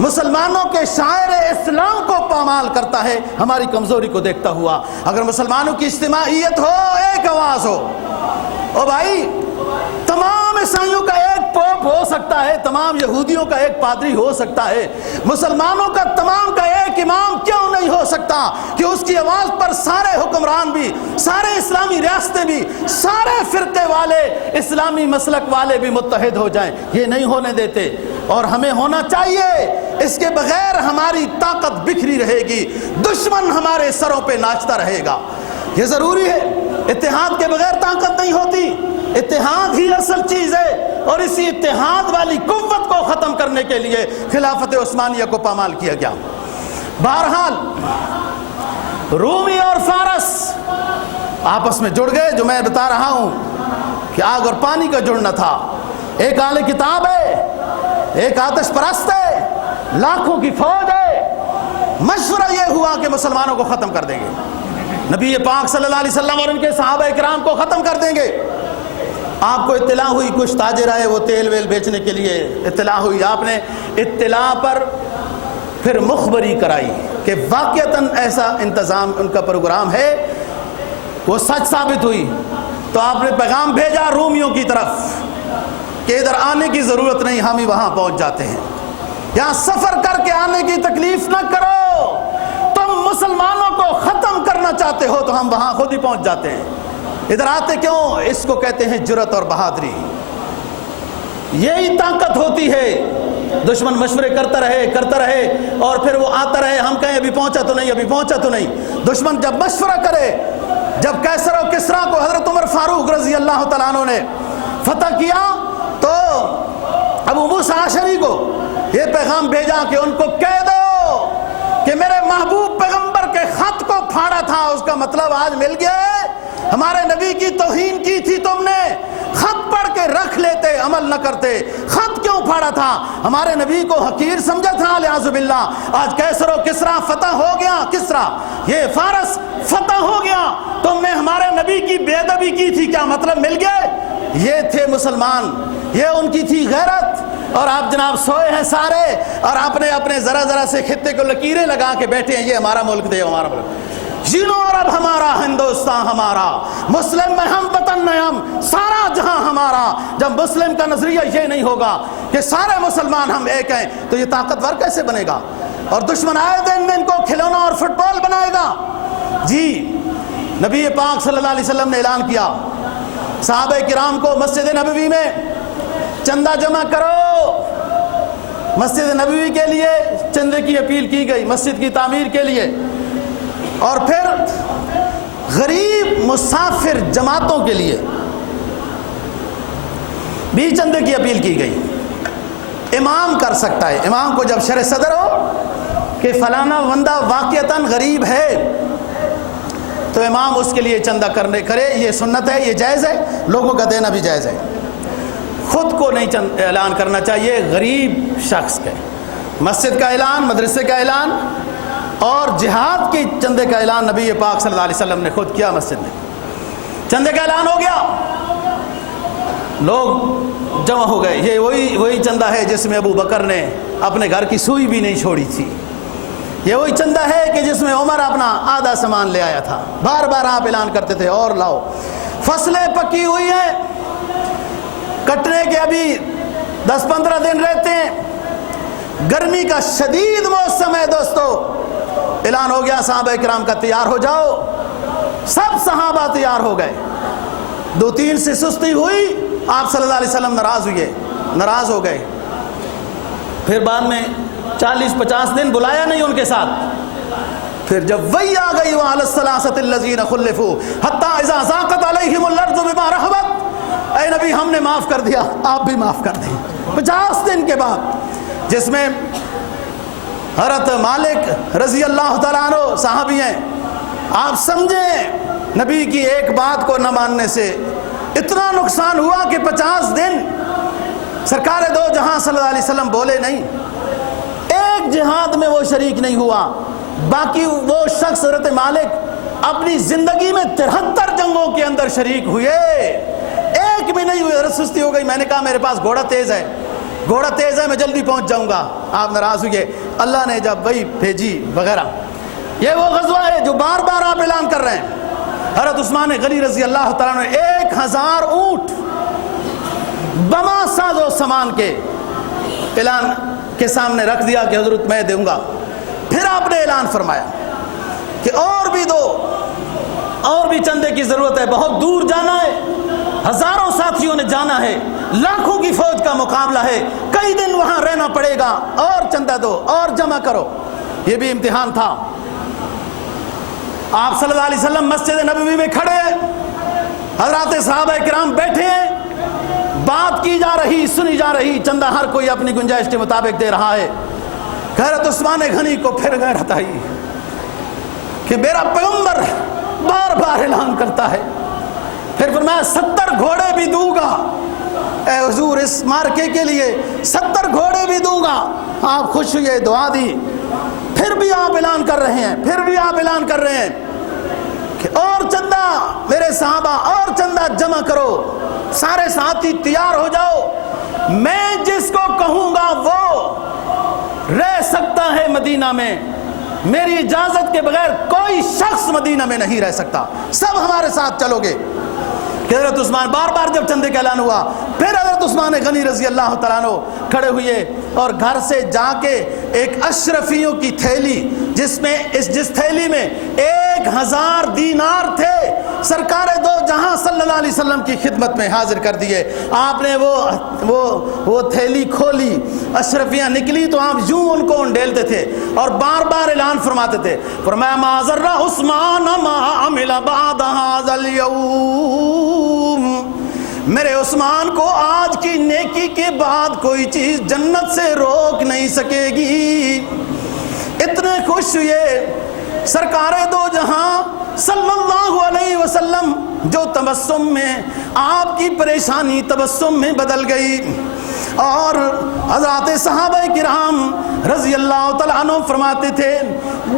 مسلمانوں کے شاعر اسلام کو پامال کرتا ہے، ہماری کمزوری کو دیکھتا ہوا۔ اگر مسلمانوں کی اجتماعیت ہو، ایک آواز ہو، او بھائی تمام عیسائیوں کا ایک پوپ ہو سکتا ہے، تمام یہودیوں کا ایک پادری ہو سکتا ہے، مسلمانوں کا تمام کا ایک ایک امام کیوں نہیں ہو سکتا کہ اس کی آواز پر سارے حکمران بھی، سارے اسلامی ریاستیں بھی، سارے فرقے والے، اسلامی مسلک والے بھی متحد ہو جائیں؟ یہ نہیں ہونے دیتے، اور ہمیں ہونا چاہیے۔ اس کے بغیر ہماری طاقت بکھری رہے گی، دشمن ہمارے سروں پہ ناچتا رہے گا۔ یہ ضروری ہے، اتحاد کے بغیر طاقت نہیں ہوتی، اتحاد ہی اصل چیز ہے، اور اسی اتحاد والی قوت کو ختم کرنے کے لیے خلافت عثمانیہ کو پامال کیا گیا۔ بہرحال رومی اور فارس آپس میں جڑ گئے، جو میں بتا رہا ہوں کہ آگ اور پانی کا جڑنا تھا۔ ایک اہل کتاب ہے، ایک آتش پرست ہے، لاکھوں کی فوج ہے۔ مشورہ یہ ہوا کہ مسلمانوں کو ختم کر دیں گے، نبی پاک صلی اللہ علیہ وسلم اور ان کے صحابہ کرام کو ختم کر دیں گے۔ آپ کو اطلاع ہوئی، کچھ تاجر آئے وہ تیل ویل بیچنے کے لیے، اطلاع ہوئی، آپ نے اطلاع پر پھر مخبری کرائی کہ واقعتاً ایسا انتظام ان کا پروگرام ہے، وہ سچ ثابت ہوئی، تو آپ نے پیغام بھیجا رومیوں کی طرف کہ ادھر آنے کی ضرورت نہیں، ہم ہی وہاں پہنچ جاتے ہیں، یہاں سفر کر کے آنے کی تکلیف نہ کرو، تم مسلمانوں کو ختم کرنا چاہتے ہو تو ہم وہاں خود ہی پہنچ جاتے ہیں، ادھر آتے کیوں؟ اس کو کہتے ہیں جرأت اور بہادری۔ یہی طاقت ہوتی ہے، دشمن مشورے کرتا رہے اور پھر وہ آتا رہے، ہم کہیں ابھی پہنچا تو نہیں۔ دشمن جب مشورہ کرے، جب کیسر و کسریٰ کو حضرت عمر فاروق رضی اللہ تعالیٰ عنہ نے فتح کیا تو ابو موسیٰ اشعری کو یہ پیغام بھیجا کہ ان کو کہہ دو کہ میرے محبوب پیغمبر کے خط کو پھاڑا تھا، اس کا مطلب آج مل گیا ہے، ہمارے نبی کی توہین کی تھی تم نے، خط پڑھ کے رکھ لیتے، عمل نہ کرتے، خط کیوں پھاڑا تھا؟ ہمارے نبی کو حقیر سمجھا تھا، لعاذ باللہ۔ آج کیسر و کسریٰ فتح ہو گیا، کسریٰ یہ فارس فتح ہو گیا، تم نے ہمارے نبی کی بے ادبی کی تھی، کیا مطلب مل گئے؟ یہ تھے مسلمان، یہ ان کی تھی غیرت، اور آپ جناب سوئے ہیں سارے، اور آپ نے اپنے ذرا سے خطے کو لکیریں لگا کے بیٹھے ہیں، یہ ہمارا ملک دے، ہمارا ملک جنو عرب ہمارا، ہندوستان ہمارا، مسلم میں ہم وطن میں ہم، سارا جہاں ہمارا۔ جب مسلم کا نظریہ یہ نہیں ہوگا کہ سارے مسلمان ہم ایک ہیں تو یہ طاقتور کیسے بنے گا؟ اور دشمن آئے دن میں ان کو کھلونا اور فٹ بال بنائے گا۔ جی نبی پاک صلی اللہ علیہ وسلم نے اعلان کیا، صحابہ کرام کو مسجد نبوی میں چندہ جمع کرو، مسجد نبوی کے لیے چندے کی اپیل کی گئی، مسجد کی تعمیر کے لیے، اور پھر غریب مسافر جماعتوں کے لیے بھی چندے کی اپیل کی گئی۔ امام کر سکتا ہے، امام کو جب شرع صدر ہو کہ فلانا بندہ واقعتاً غریب ہے تو امام اس کے لیے چندہ کرے، یہ سنت ہے، یہ جائز ہے، لوگوں کا دینا بھی جائز ہے۔ خود کو نہیں اعلان کرنا چاہیے، غریب شخص کے مسجد کا اعلان، مدرسے کا اعلان اور جہاد کی چندے کا اعلان نبی پاک صلی اللہ علیہ وسلم نے خود کیا، مسجد میں چندے کا اعلان ہو گیا، لوگ جمع ہو گئے۔ یہ وہی چندہ ہے جس میں ابو بکر نے اپنے گھر کی سوئی بھی نہیں چھوڑی تھی، یہ وہی چندہ ہے کہ جس میں عمر اپنا آدھا سامان لے آیا تھا، بار بار آپ اعلان کرتے تھے اور لاؤ۔ فصلیں پکی ہوئی ہیں، کٹنے کے ابھی 10-15 دن رہتے ہیں، گرمی کا شدید موسم ہے دوستو، اعلان ہو گیا صحابہ کرام کا تیار ہو جاؤ، سب صحابہ تیار ہو گئے۔ 2-3 سے سستی ہوئی، آپ صلی اللہ علیہ وسلم ناراض ہو گئے، پھر بعد میں 40-50 دن بلایا نہیں ان کے ساتھ، پھر جب وہی آ گئی وَعَلَى الثَّلَاثَةِ الَّذِينَ خُلِّفُوا حَتَّى إِذَا ضَاقَتْ عَلَيْهِمُ الْأَرْضُ بِمَا رَحُبَتْ، اے نبی ہم نے معاف کر دیا، آپ بھی معاف کر دیں۔ 50 دن کے بعد، جس میں حضرت مالک رضی اللہ تعالیٰ عنہ صحابی ہیں، آپ سمجھیں نبی کی ایک بات کو نہ ماننے سے اتنا نقصان ہوا کہ 50 دن سرکار دو جہاں صلی اللہ علیہ وسلم بولے نہیں، ایک جہاد میں وہ شریک نہیں ہوا، باقی وہ شخص حضرت مالک اپنی زندگی میں 73 جنگوں کے اندر شریک ہوئے، ایک بھی نہیں ہوئے۔ حضرت سستی ہو گئی، میں نے کہا میرے پاس گھوڑا تیز ہے میں جلدی پہنچ جاؤں گا، آپ ناراض ہوئے۔ اللہ نے جب وہی بھیجی وغیرہ، یہ وہ غزوہ ہے جو بار بار آپ اعلان کر رہے ہیں۔ حضرت عثمان غنی رضی اللہ تعالیٰ نے 1000 اونٹ بما ساز و سامان کے اعلان کے سامنے رکھ دیا کہ حضرت میں دوں گا، پھر آپ نے اعلان فرمایا کہ اور بھی دو، اور بھی چندے کی ضرورت ہے، بہت دور جانا ہے، ہزاروں ساتھیوں نے جانا ہے، لاکھوں کی فوج کا مقابلہ ہے، کئی دن وہاں رہنا پڑے گا، اور چندہ دو اور جمع کرو۔ یہ بھی امتحان تھا۔ آپ صلی اللہ علیہ وسلم مسجد نبوی میں کھڑے ہیں، حضرات صحابہ کرام بیٹھے ہیں، بات کی جا رہی، سنی جا رہی، چندہ ہر کوئی اپنی گنجائش کے مطابق دے رہا ہے۔ حضرت عثمان غنی کو پھر غیرت آئی کہ میرا پیغمبر بار بار اعلان کرتا ہے، پھر فرمایا 70 گھوڑے بھی دوں گا، اے حضور اس مارکے کے لیے 70 گھوڑے بھی دوں گا۔ آپ خوش ہوئے، دعا دی، پھر بھی آپ اعلان کر رہے ہیں، پھر بھی آپ اعلان کر رہے ہیں کہ اور چندہ میرے صحابہ، اور چندہ جمع کرو، سارے ساتھی تیار ہو جاؤ، میں جس کو کہوں گا وہ رہ سکتا ہے مدینہ میں، میری اجازت کے بغیر کوئی شخص مدینہ میں نہیں رہ سکتا، سب ہمارے ساتھ چلو گے۔ کہ حضرت عثمان بار بار جب چندے کا اعلان ہوا، پھر حضرت عثمان غنی رضی اللہ تعالیٰ عنہ کھڑے ہوئے اور گھر سے جا کے ایک اشرفیوں کی تھیلی، جس تھیلی میں 1000 دینار تھے، سرکار دو جہاں صلی اللہ علیہ وسلم کی خدمت میں حاضر کر دیے۔ آپ نے وہ تھیلی کھولی، اشرفیاں نکلی تو آپ یوں ان کو انڈیلتے تھے اور بار بار اعلان فرماتے تھے، فرمایا ما ضر عثمان ما عمل بعد هذا اليوم، میرے عثمان کو آج کی نیکی کے بعد کوئی چیز جنت سے روک نہیں سکے گی۔ اتنے خوش ہوئے سرکار دو جہاں صلی اللہ علیہ وسلم، جو تبسم میں آپ کی پریشانی تبسم میں بدل گئی۔ اور حضرات صحابہ کرام رضی اللہ تعالیٰ عنہ فرماتے تھے،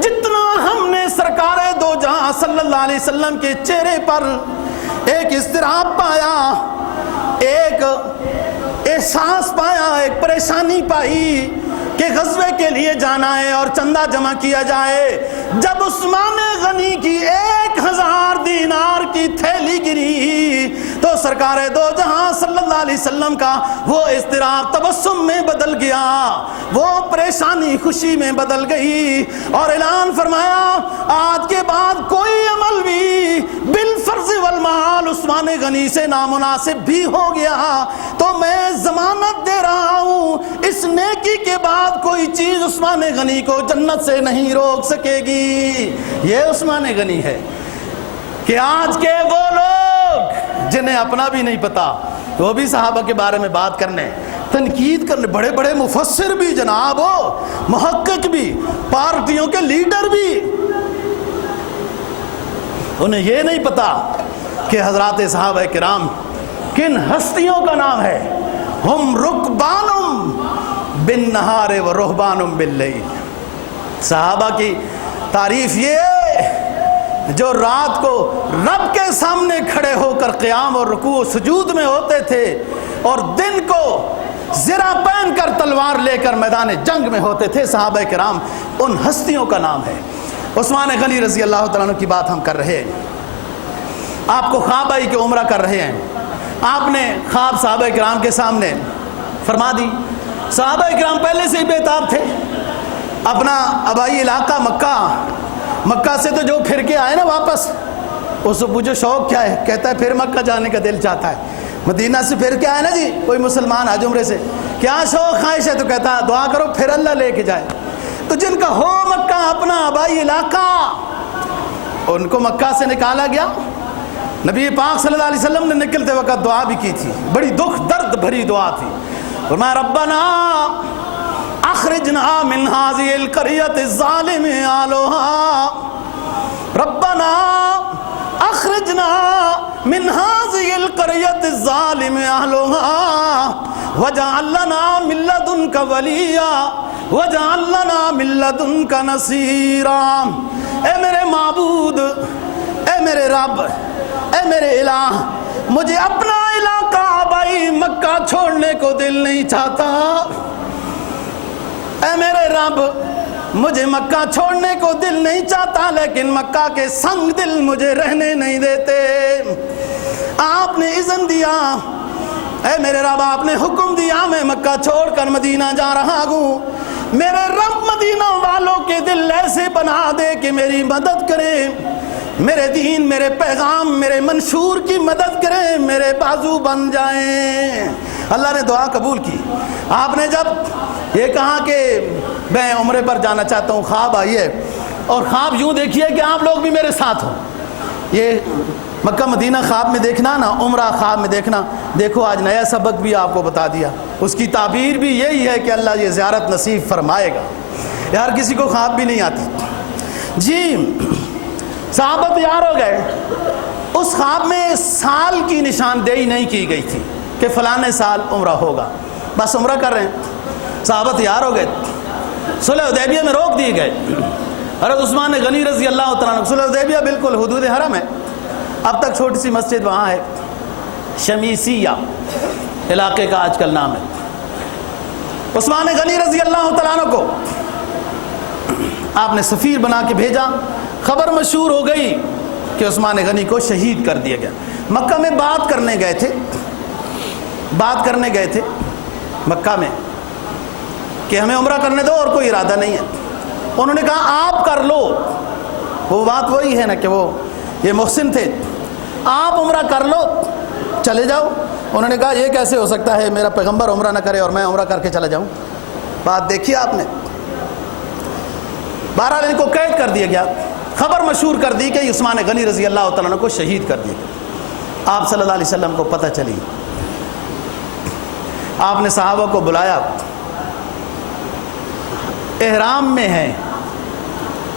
جتنا ہم نے سرکار دو جہاں صلی اللہ علیہ وسلم کے چہرے پر ایک اضطراب پایا، ایک احساس پایا، ایک پریشانی پائی کہ غزوے کے لیے جانا ہے اور چندہ جمع کیا جائے، جب عثمان غنی کی 1000 دینار کی تھیلی گری تو سرکار دو جہاں صلی اللہ علیہ وسلم کا وہ اضطراب تبسم میں بدل گیا، وہ پریشانی خوشی میں بدل گئی، اور اعلان فرمایا آج کے بعد کوئی عمل بھی بالفرض والمحال عثمان غنی سے نامناسب بھی ہو گیا تو میں ضمانت دے رہا ہوں اس نیکی کے بعد کوئی چیز عثمان غنی کو جنت سے نہیں روک سکے گی۔ یہ عثمان غنی ہے کہ آج کے وہ لوگ جنہیں اپنا بھی نہیں پتا، وہ بھی صحابہ کے بارے میں بات کرنے، تنقید کرنے، بڑے بڑے مفسر بھی جناب ہو، محقق بھی، پارٹیوں کے لیڈر بھی، انہیں یہ نہیں پتا کہ حضرات صحابہ کرام کن ہستیوں کا نام ہے۔ ہم رکبانم بالنہار و رہبانم باللیل، صحابہ کی تعریف یہ ہے جو رات کو رب کے سامنے کھڑے ہو کر قیام اور رکوع و سجود میں ہوتے تھے اور دن کو زرہ پہن کر تلوار لے کر میدان جنگ میں ہوتے تھے۔ صحابہ کرام ان ہستیوں کا نام ہے۔ عثمان غنی رضی اللہ تعالیٰ عنہ کی بات ہم کر رہے ہیں، آپ کو خواب آئی کہ عمرہ کر رہے ہیں، آپ نے خواب صحابہ کرام کے سامنے فرما دی۔ صحابہ کرام پہلے سے ہی بے تاب تھے، اپنا آبائی علاقہ مکہ سے تو جو پھر کے آئے نا واپس، اس سے پوچھو شوق کیا ہے، کہتا ہے پھر مکہ جانے کا دل چاہتا ہے۔ مدینہ سے پھر کے آئے نا جی کوئی مسلمان آج عمرے سے، کیا شوق خواہش ہے، تو کہتا ہے دعا کرو پھر اللہ لے کے جائے۔ تو جن کا ہو مکہ اپنا آبائی علاقہ، ان کو مکہ سے نکالا گیا۔ نبی پاک صلی اللہ علیہ وسلم نے نکلتے وقت دعا بھی کی تھی، بڑی دکھ درد بھری دعا تھی، فرمایا ربنا اخرجنا من هذه القرية الظالم اهلها، ربنا اخرجنا من هذه القرية الظالم اهلها واجعل لنا من لدنك وليا واجعل لنا من لدنك نصيرا۔ اے میرے معبود، اے میرے رب، اے میرے الہ، مجھے اپنا علاقہ آبائی مکہ چھوڑنے کو دل نہیں چاہتا۔ اے میرے رب، مجھے مکہ چھوڑنے کو دل نہیں چاہتا، لیکن مکہ کے سنگ دل مجھے رہنے نہیں دیتے۔ آپ نے اذن دیا، اے میرے رب آپ نے حکم دیا، میں مکہ چھوڑ کر مدینہ جا رہا ہوں، میرے رب مدینہ والوں کے دل ایسے بنا دے کہ میری مدد کریں، میرے دین، میرے پیغام، میرے منشور کی مدد کریں، میرے بازو بن جائیں۔ اللہ نے دعا قبول کی۔ آپ نے جب یہ کہا کہ میں عمرے پر جانا چاہتا ہوں، خواب آئی ہے، اور خواب یوں دیکھیے کہ آپ لوگ بھی میرے ساتھ ہوں۔ یہ مکہ مدینہ خواب میں دیکھنا نا، عمرہ خواب میں دیکھنا، دیکھو آج نیا سبق بھی آپ کو بتا دیا۔ اس کی تعبیر بھی یہی ہے کہ اللہ یہ زیارت نصیب فرمائے گا۔ یار کسی کو خواب بھی نہیں آتی۔ جی صحابہ تیار ہو گئے۔ اس خواب میں سال کی نشاندہی نہیں کی گئی تھی کہ فلانے سال عمرہ ہوگا، بس عمرہ کر رہے ہیں۔ صحابہ تیار ہو گئے، صلح حدیبیہ میں روک دیے گئے۔ حضرت عثمان غنی رضی اللہ تعالیٰ عنہ، صلح حدیبیہ بالکل حدود حرم ہے، اب تک چھوٹی سی مسجد وہاں ہے، شمیسیہ علاقے کا آج کل نام ہے۔ عثمان غنی رضی اللہ تعالیٰ عنہ کو آپ نے سفیر بنا کے بھیجا۔ خبر مشہور ہو گئی کہ عثمان غنی کو شہید کر دیا گیا۔ مکہ میں بات کرنے گئے تھے مکہ میں کہ ہمیں عمرہ کرنے دو اور کوئی ارادہ نہیں ہے۔ انہوں نے کہا آپ کر لو، وہ بات وہی ہے نا کہ وہ یہ محسن تھے، آپ عمرہ کر لو چلے جاؤ۔ انہوں نے کہا یہ کیسے ہو سکتا ہے، میرا پیغمبر عمرہ نہ کرے اور میں عمرہ کر کے چلا جاؤں۔ بات دیکھی آپ نے۔ بہرحال ان کو قید کر دیا گیا، خبر مشہور کر دی کہ عثمان غنی رضی اللہ تعالیٰ عنہ کو شہید کر دیا گیا۔ آپ صلی اللہ علیہ وسلم کو پتہ چلی، آپ نے صحابہ کو بلایا، احرام میں ہیں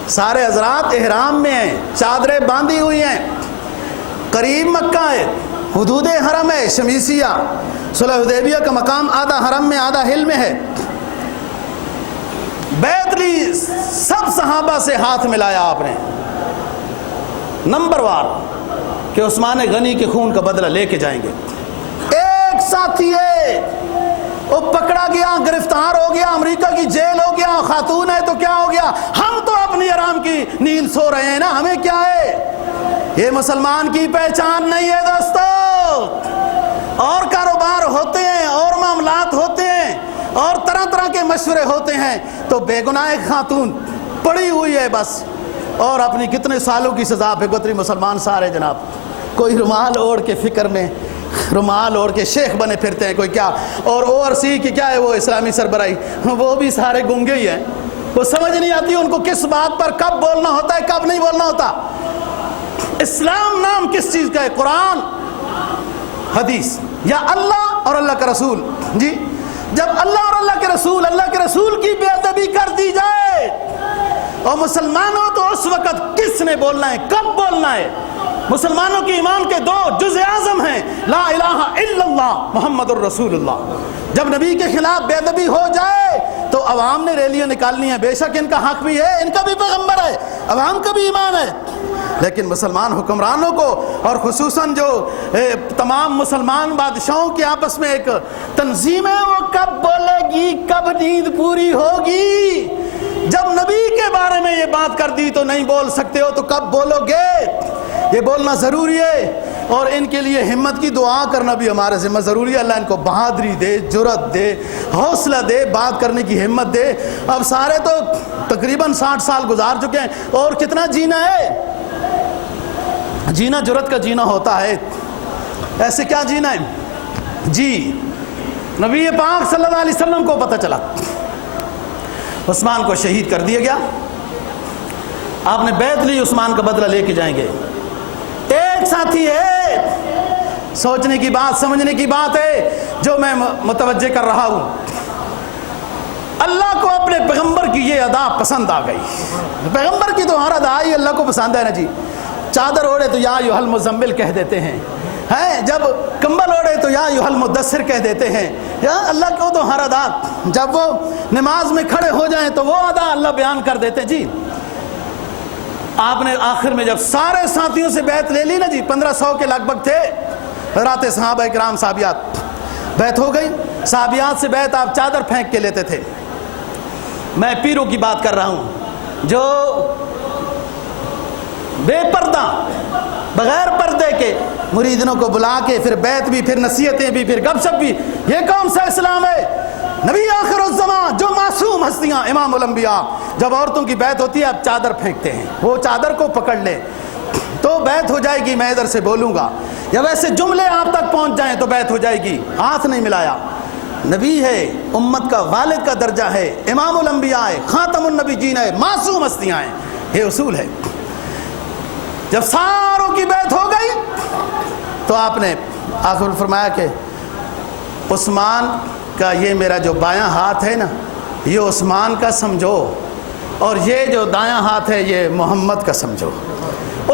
سارے حضرات، احرام میں ہیں، چادریں باندھی ہوئی ہیں، قریب مکہ ہے، حدود حرم ہے، شمیسیہ صلح حدیبیہ کا مقام آدھا حرم میں آدھا ہل میں ہے۔ بیعت لی، سب صحابہ سے ہاتھ ملایا آپ نے نمبر وار کہ عثمان غنی کے خون کا بدلہ لے کے جائیں گے۔ ایک ساتھی ہے وہ پکڑا گیا، گرفتار ہو گیا، امریکہ کی جیل ہو گیا، خاتون ہے تو کیا ہو گیا، ہم تو اپنی آرام کی نیند سو رہے ہیں نا، ہمیں کیا ہے۔ یہ مسلمان کی پہچان نہیں ہے دوستو۔ اور کاروبار ہوتے ہیں اور معاملات ہوتے ہیں اور طرح طرح کے مشورے ہوتے ہیں، تو بے گناہ خاتون پڑی ہوئی ہے بس، اور اپنی کتنے سالوں کی سزا بھگوتری مسلمان سارے جناب، کوئی رومال اوڑھ کے فکر میں رومال اوڑھ کے شیخ بنے پھرتے ہیں، کوئی کیا، اور او آر سی کی کیا ہے وہ اسلامی سربراہی، وہ بھی سارے گنگے ہی ہیں، وہ سمجھ نہیں آتی ان کو کس بات پر کب بولنا ہوتا ہے کب نہیں بولنا ہوتا۔ اسلام نام کس چیز کا ہے؟ قرآن، حدیث، یا اللہ اور اللہ کا رسول۔ جی جب اللہ اور اللہ کے رسول کی بے ادبی کر دی جائے اور مسلمانوں تو اس وقت کس نے بولنا ہے، کب بولنا ہے؟ مسلمانوں کی ایمان کے دو جز اعظم ہیں، لا الہ الا اللہ محمد الرسول اللہ۔ جب نبی کے خلاف بے ادبی ہو جائے تو عوام نے ریلیاں نکالنی ہیں، بے شک ان کا حق بھی ہے، ان کا بھی پیغمبر ہے، عوام کا بھی ایمان ہے، لیکن مسلمان حکمرانوں کو اور خصوصاً جو تمام مسلمان بادشاہوں کے آپس میں ایک تنظیم ہے، وہ کب بولے گی، کب نیند پوری ہوگی؟ جب نبی کے بارے میں یہ بات کر دی تو نہیں بول سکتے ہو تو کب بولو گے؟ یہ بولنا ضروری ہے، اور ان کے لیے ہمت کی دعا کرنا بھی ہمارے ذمہ ضروری ہے۔ اللہ ان کو بہادری دے، جرأت دے، حوصلہ دے، بات کرنے کی ہمت دے۔ اب سارے تو تقریباً 60 سال گزار چکے ہیں، اور کتنا جینا ہے؟ جینا جرأت کا جینا ہوتا ہے، ایسے کیا جینا ہے؟ جی نبی پاک صلی اللہ علیہ وسلم کو پتہ چلا عثمان کو شہید کر دیا گیا، آپ نے بیعت لی عثمان کا بدلہ لے کے جائیں گے۔ ایک ساتھی ہے، سوچنے کی بات، سمجھنے کی بات ہے جو میں متوجہ کر رہا ہوں۔ اللہ کو اپنے پیغمبر کی یہ ادا پسند آ گئی، پیغمبر کی تو ہر ادا ہی اللہ کو پسند ہے نا جی۔ چادر اوڑھے تو یا ایھا المزمل کہہ دیتے ہیں، جب کمبل اوڑھے تو یا ایھا المدثر کہہ دیتے ہیں۔ یا اللہ کو تو ہر ادا، جب وہ نماز میں کھڑے ہو جائیں تو وہ ادا اللہ بیان کر دیتے ہیں۔ جی آپ نے آخر میں جب سارے ساتھیوں سے بیعت لے لی نا جی، 1500 کے لگ بھگ تھے حضرات صحابہ کرام، صحابیات، بیعت ہو گئی۔ صحابیات سے بیعت آپ چادر پھینک کے لیتے تھے۔ میں پیروں کی بات کر رہا ہوں جو بے پردہ بغیر پردے کے مریدنوں کو بلا کے پھر بیعت بھی، پھر نصیحتیں بھی، پھر گپ شپ بھی، یہ کون سا اسلام ہے؟ نبی آخر الزمان جو معصوم ہستیاں امام الانبیاء، جب عورتوں کی بیعت ہوتی ہے اب چادر پھینکتے ہیں، وہ چادر کو پکڑ لیں تو بیعت ہو جائے گی، میں ادھر سے بولوں گا، یا ویسے جملے آپ تک پہنچ جائیں تو بیعت ہو جائے گی، ہاتھ نہیں ملایا۔ نبی ہے، امت کا والد کا درجہ ہے، امام الانبیاء ہے، خاتم النبیین ہے، معصوم ہستیاں ہیں، یہ اصول ہے۔ جب ساروں کی بیعت ہو گئی تو آپ نے آخر فرمایا کہ عثمان کا یہ میرا جو بایاں ہاتھ ہے نا یہ عثمان کا سمجھو، اور یہ جو دایاں ہاتھ ہے یہ محمد کا سمجھو۔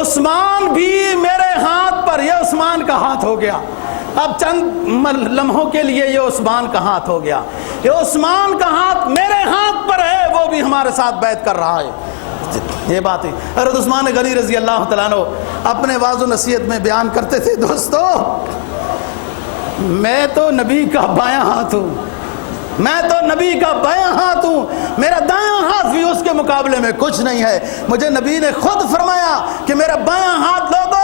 عثمان بھی میرے ہاتھ پر، یہ عثمان کا ہاتھ ہو گیا، اب چند لمحوں کے لیے یہ عثمان کا ہاتھ ہو گیا، یہ عثمان کا ہاتھ میرے ہاتھ پر ہے، وہ بھی ہمارے ساتھ بیعت کر رہا ہے۔ یہ بات ہے۔ حضرت عثمان غنی رضی اللہ تعالیٰ عنہ اپنے واعظ و نصیحت میں بیان کرتے تھے، دوستو میں تو نبی کا بایاں ہاتھ ہوں، میں تو نبی کا بایاں ہاتھ ہوں، میرا دایاں ہاتھ بھی اس کے مقابلے میں کچھ نہیں ہے۔ مجھے نبی نے خود فرمایا کہ میرا بایاں ہاتھ لوگو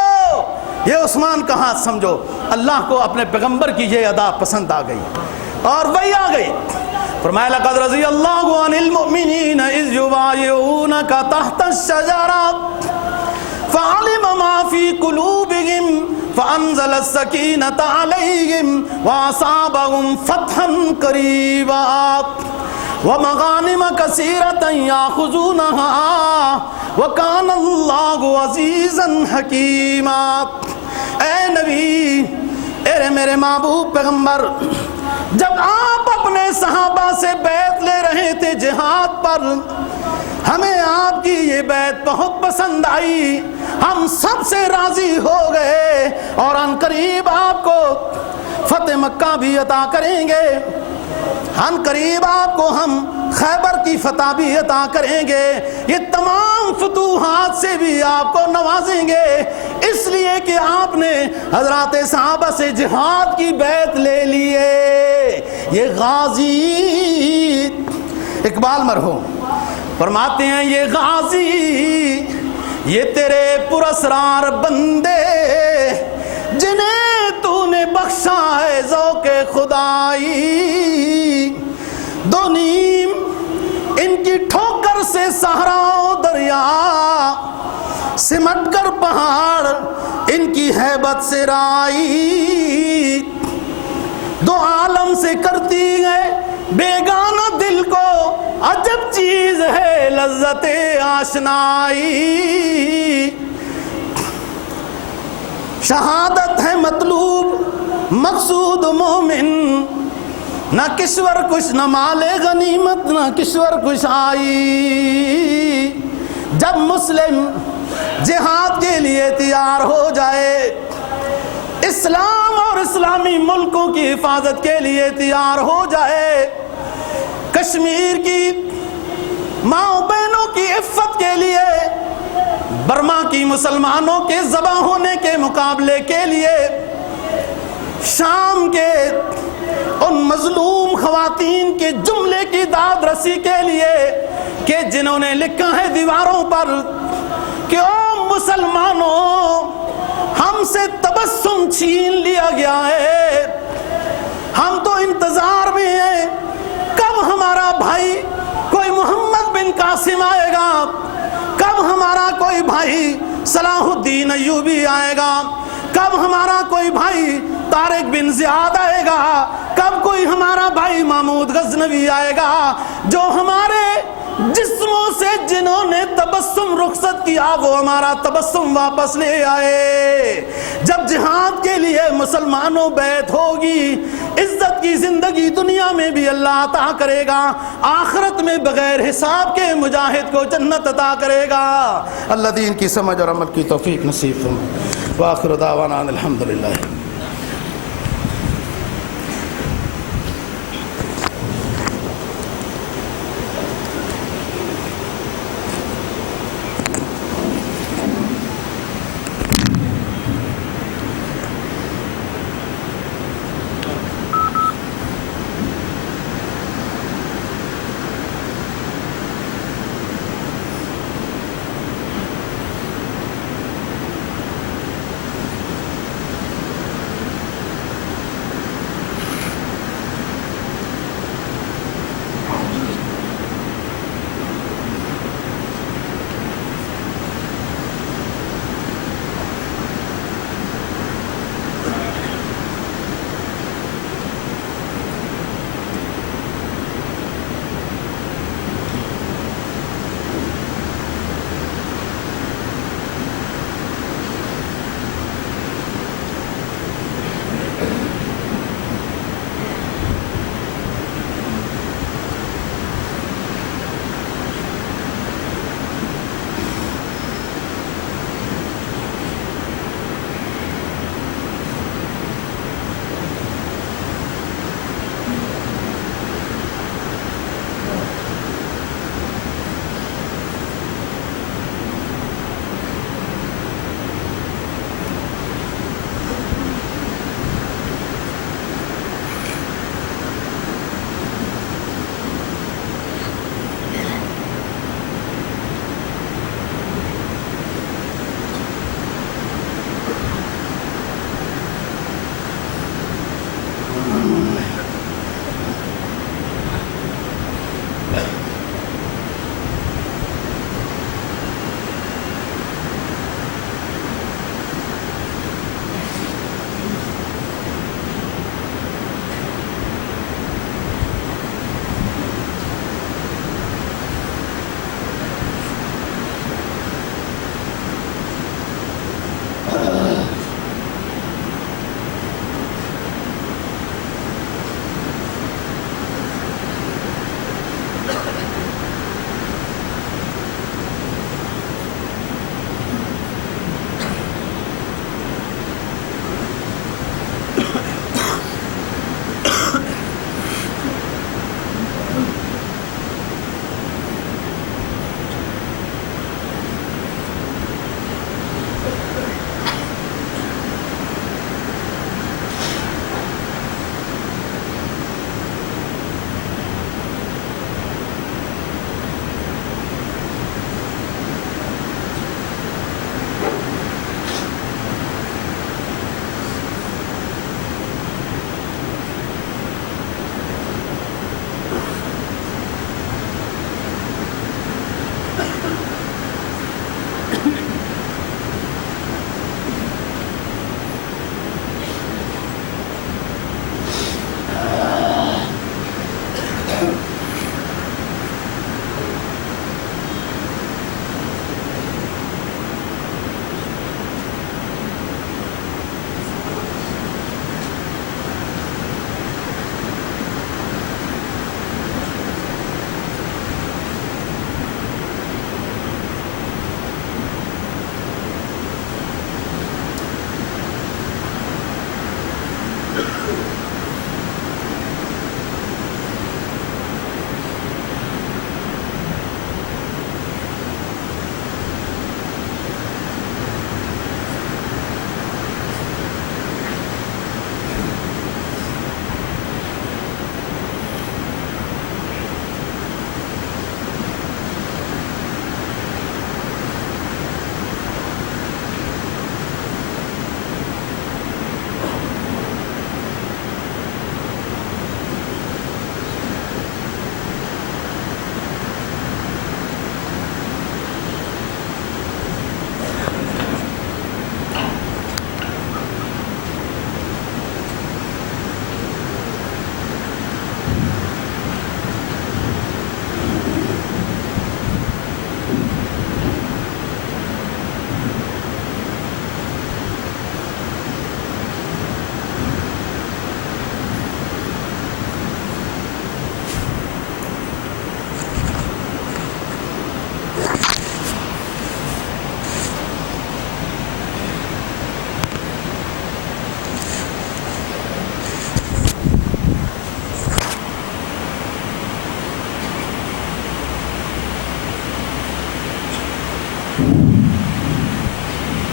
یہ عثمان کا ہاتھ سمجھو۔ اللہ کو اپنے پیغمبر کی یہ ادا پسند آ گئی اور وہی آ گئی۔ فرمایا لقد رضی اللہ عن المؤمنین اذ یبایعونک تحت الشجرۃ فعلم ما فی قلوبہم فانزل السکینۃ علیہم واصابہم فتحا قریبا ومغانم کثیرۃ یاخذونہا وکان اللہ عزیزا حکیما۔ اے نبی، اے میرے محبوب پیغمبر، جب آپ اپنے صحابہ سے بیعت لے رہے تھے جہاد پر، ہمیں آپ کی یہ بیعت بہت پسند آئی، ہم سب سے راضی ہو گئے، اور ان قریب آپ کو فتح مکہ بھی عطا کریں گے، ان قریب آپ کو ہم خیبر کی فتح بھی عطا کریں گے، یہ تمام فتوحات سے بھی آپ کو نوازیں گے، اس لیے کہ آپ نے حضرات صحابہ سے جہاد کی بیعت لے لیے۔ یہ غازی، اقبال مرحوم فرماتے ہیں یہ غازی، یہ تیرے پراسرار بندے جنہیں تو نے بخشا ہے ذوق خدائی، دو نیم ان کی ٹھوکر سے صحرا و دریا، سمٹ کر پہاڑ ان کی ہیبت سے رائی، دو عالم سے کرتی ہے بیگانہ دل کو عجب چیز ہے لذت آشنائی، شہادت ہے مطلوب مقصود مومن، نہ کشور کش نہ مال غنیمت نہ کشور کش آئی۔ جب مسلم جہاد کے لیے تیار ہو جائے، اسلام اور اسلامی ملکوں کی حفاظت کے لیے تیار ہو جائے، کشمیر کی ماں بہنوں کی عفت کے لیے، برما کی مسلمانوں کے ذبح ہونے کے مقابلے کے لیے، شام کے ان مظلوم خواتین کے جملے کی داد رسی کے لیے کہ جنہوں نے لکھا ہے دیواروں پر کہ او مسلمانوں ہم سے تبسم چھین لیا گیا ہے، ہم تو انتظار میں ہیں کب ہمارا بھائی کوئی محمد بن قاسم آئے گا، کب ہمارا کوئی بھائی صلاح الدین ایوبی آئے گا، کب ہمارا کوئی بھائی طارق بن زیاد آئے گا، کب کوئی ہمارا بھائی محمود غزنوی آئے گا، جو ہمارے جسموں سے جنہوں نے تبسم رخصت کیا وہ ہمارا تبسم واپس لے آئے۔ جب جہاد کے لیے مسلمانوں بیعت ہوگی، عزت کی زندگی دنیا میں بھی اللہ عطا کرے گا، آخرت میں بغیر حساب کے مجاہد کو جنت عطا کرے گا۔ اللہ دین کی سمجھ اور عمل کی توفیق نصیب فرمائے۔ وآخر دعوانا الحمدللہ۔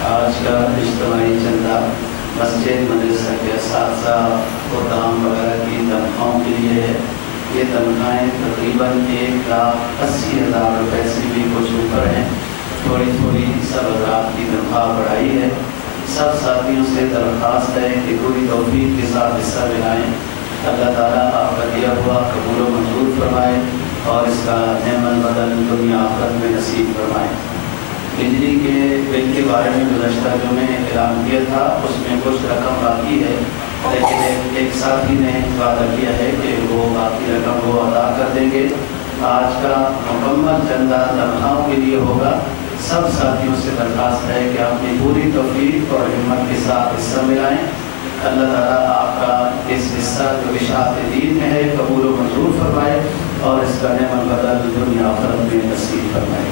آج کا اجتماعی چندہ مسجد مدرسہ کے اساتذہ خدام وغیرہ کی تنخواہوں کے لیے ہے۔ یہ تنخواہیں تقریباً 1,80,000 روپے سے بھی کچھ اوپر ہیں۔ تھوڑی تھوڑی سب حضرات کی تنخواہ بڑھائی ہے۔ سب ساتھیوں سے درخواست ہے کہ پوری توفیق کے ساتھ حصہ ملائیں۔ اللہ تعالیٰ آپ کا دیا ہوا قبول و منظور فرمائے اور اس کا نعم البدل دنیا آخرت میں نصیب فرمائے۔ بجلی کے بل کے بارے میں گزشتہ جو میں اعلان کیا تھا اس میں کچھ رقم باقی ہے، لیکن ایک ساتھی نے وعدہ کیا ہے کہ وہ باقی رقم وہ ادا کر دیں گے۔ آج کا مکمل چندہ تنخواہوں کے لیے ہوگا۔ سب ساتھیوں سے درخواست ہے کہ اپنی پوری توفیق اور ہمت کے ساتھ حصہ ملائیں۔ اللہ تعالیٰ آپ کا اس حصہ جو اشاعت دین میں ہے قبول و منظور فرمائے اور اس کا نعم البدل دنیا آخرت میں نصیب فرمائے۔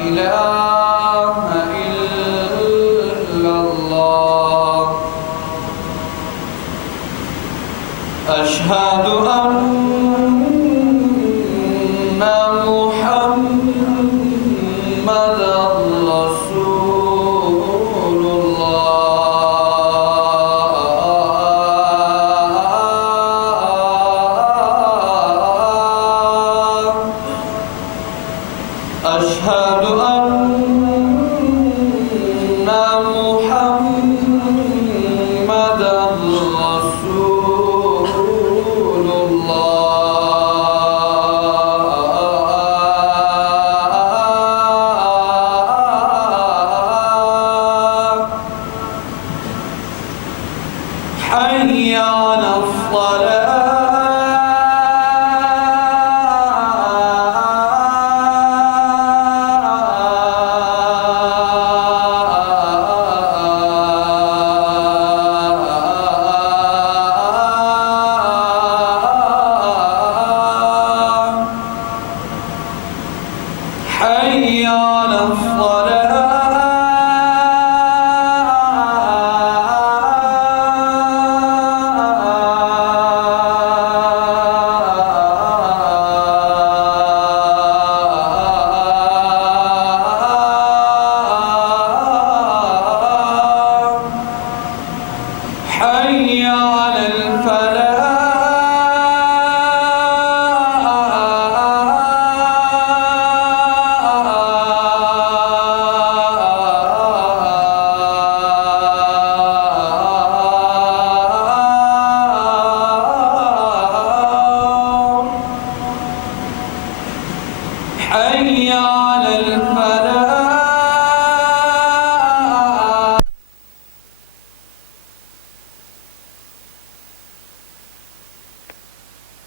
إله حي على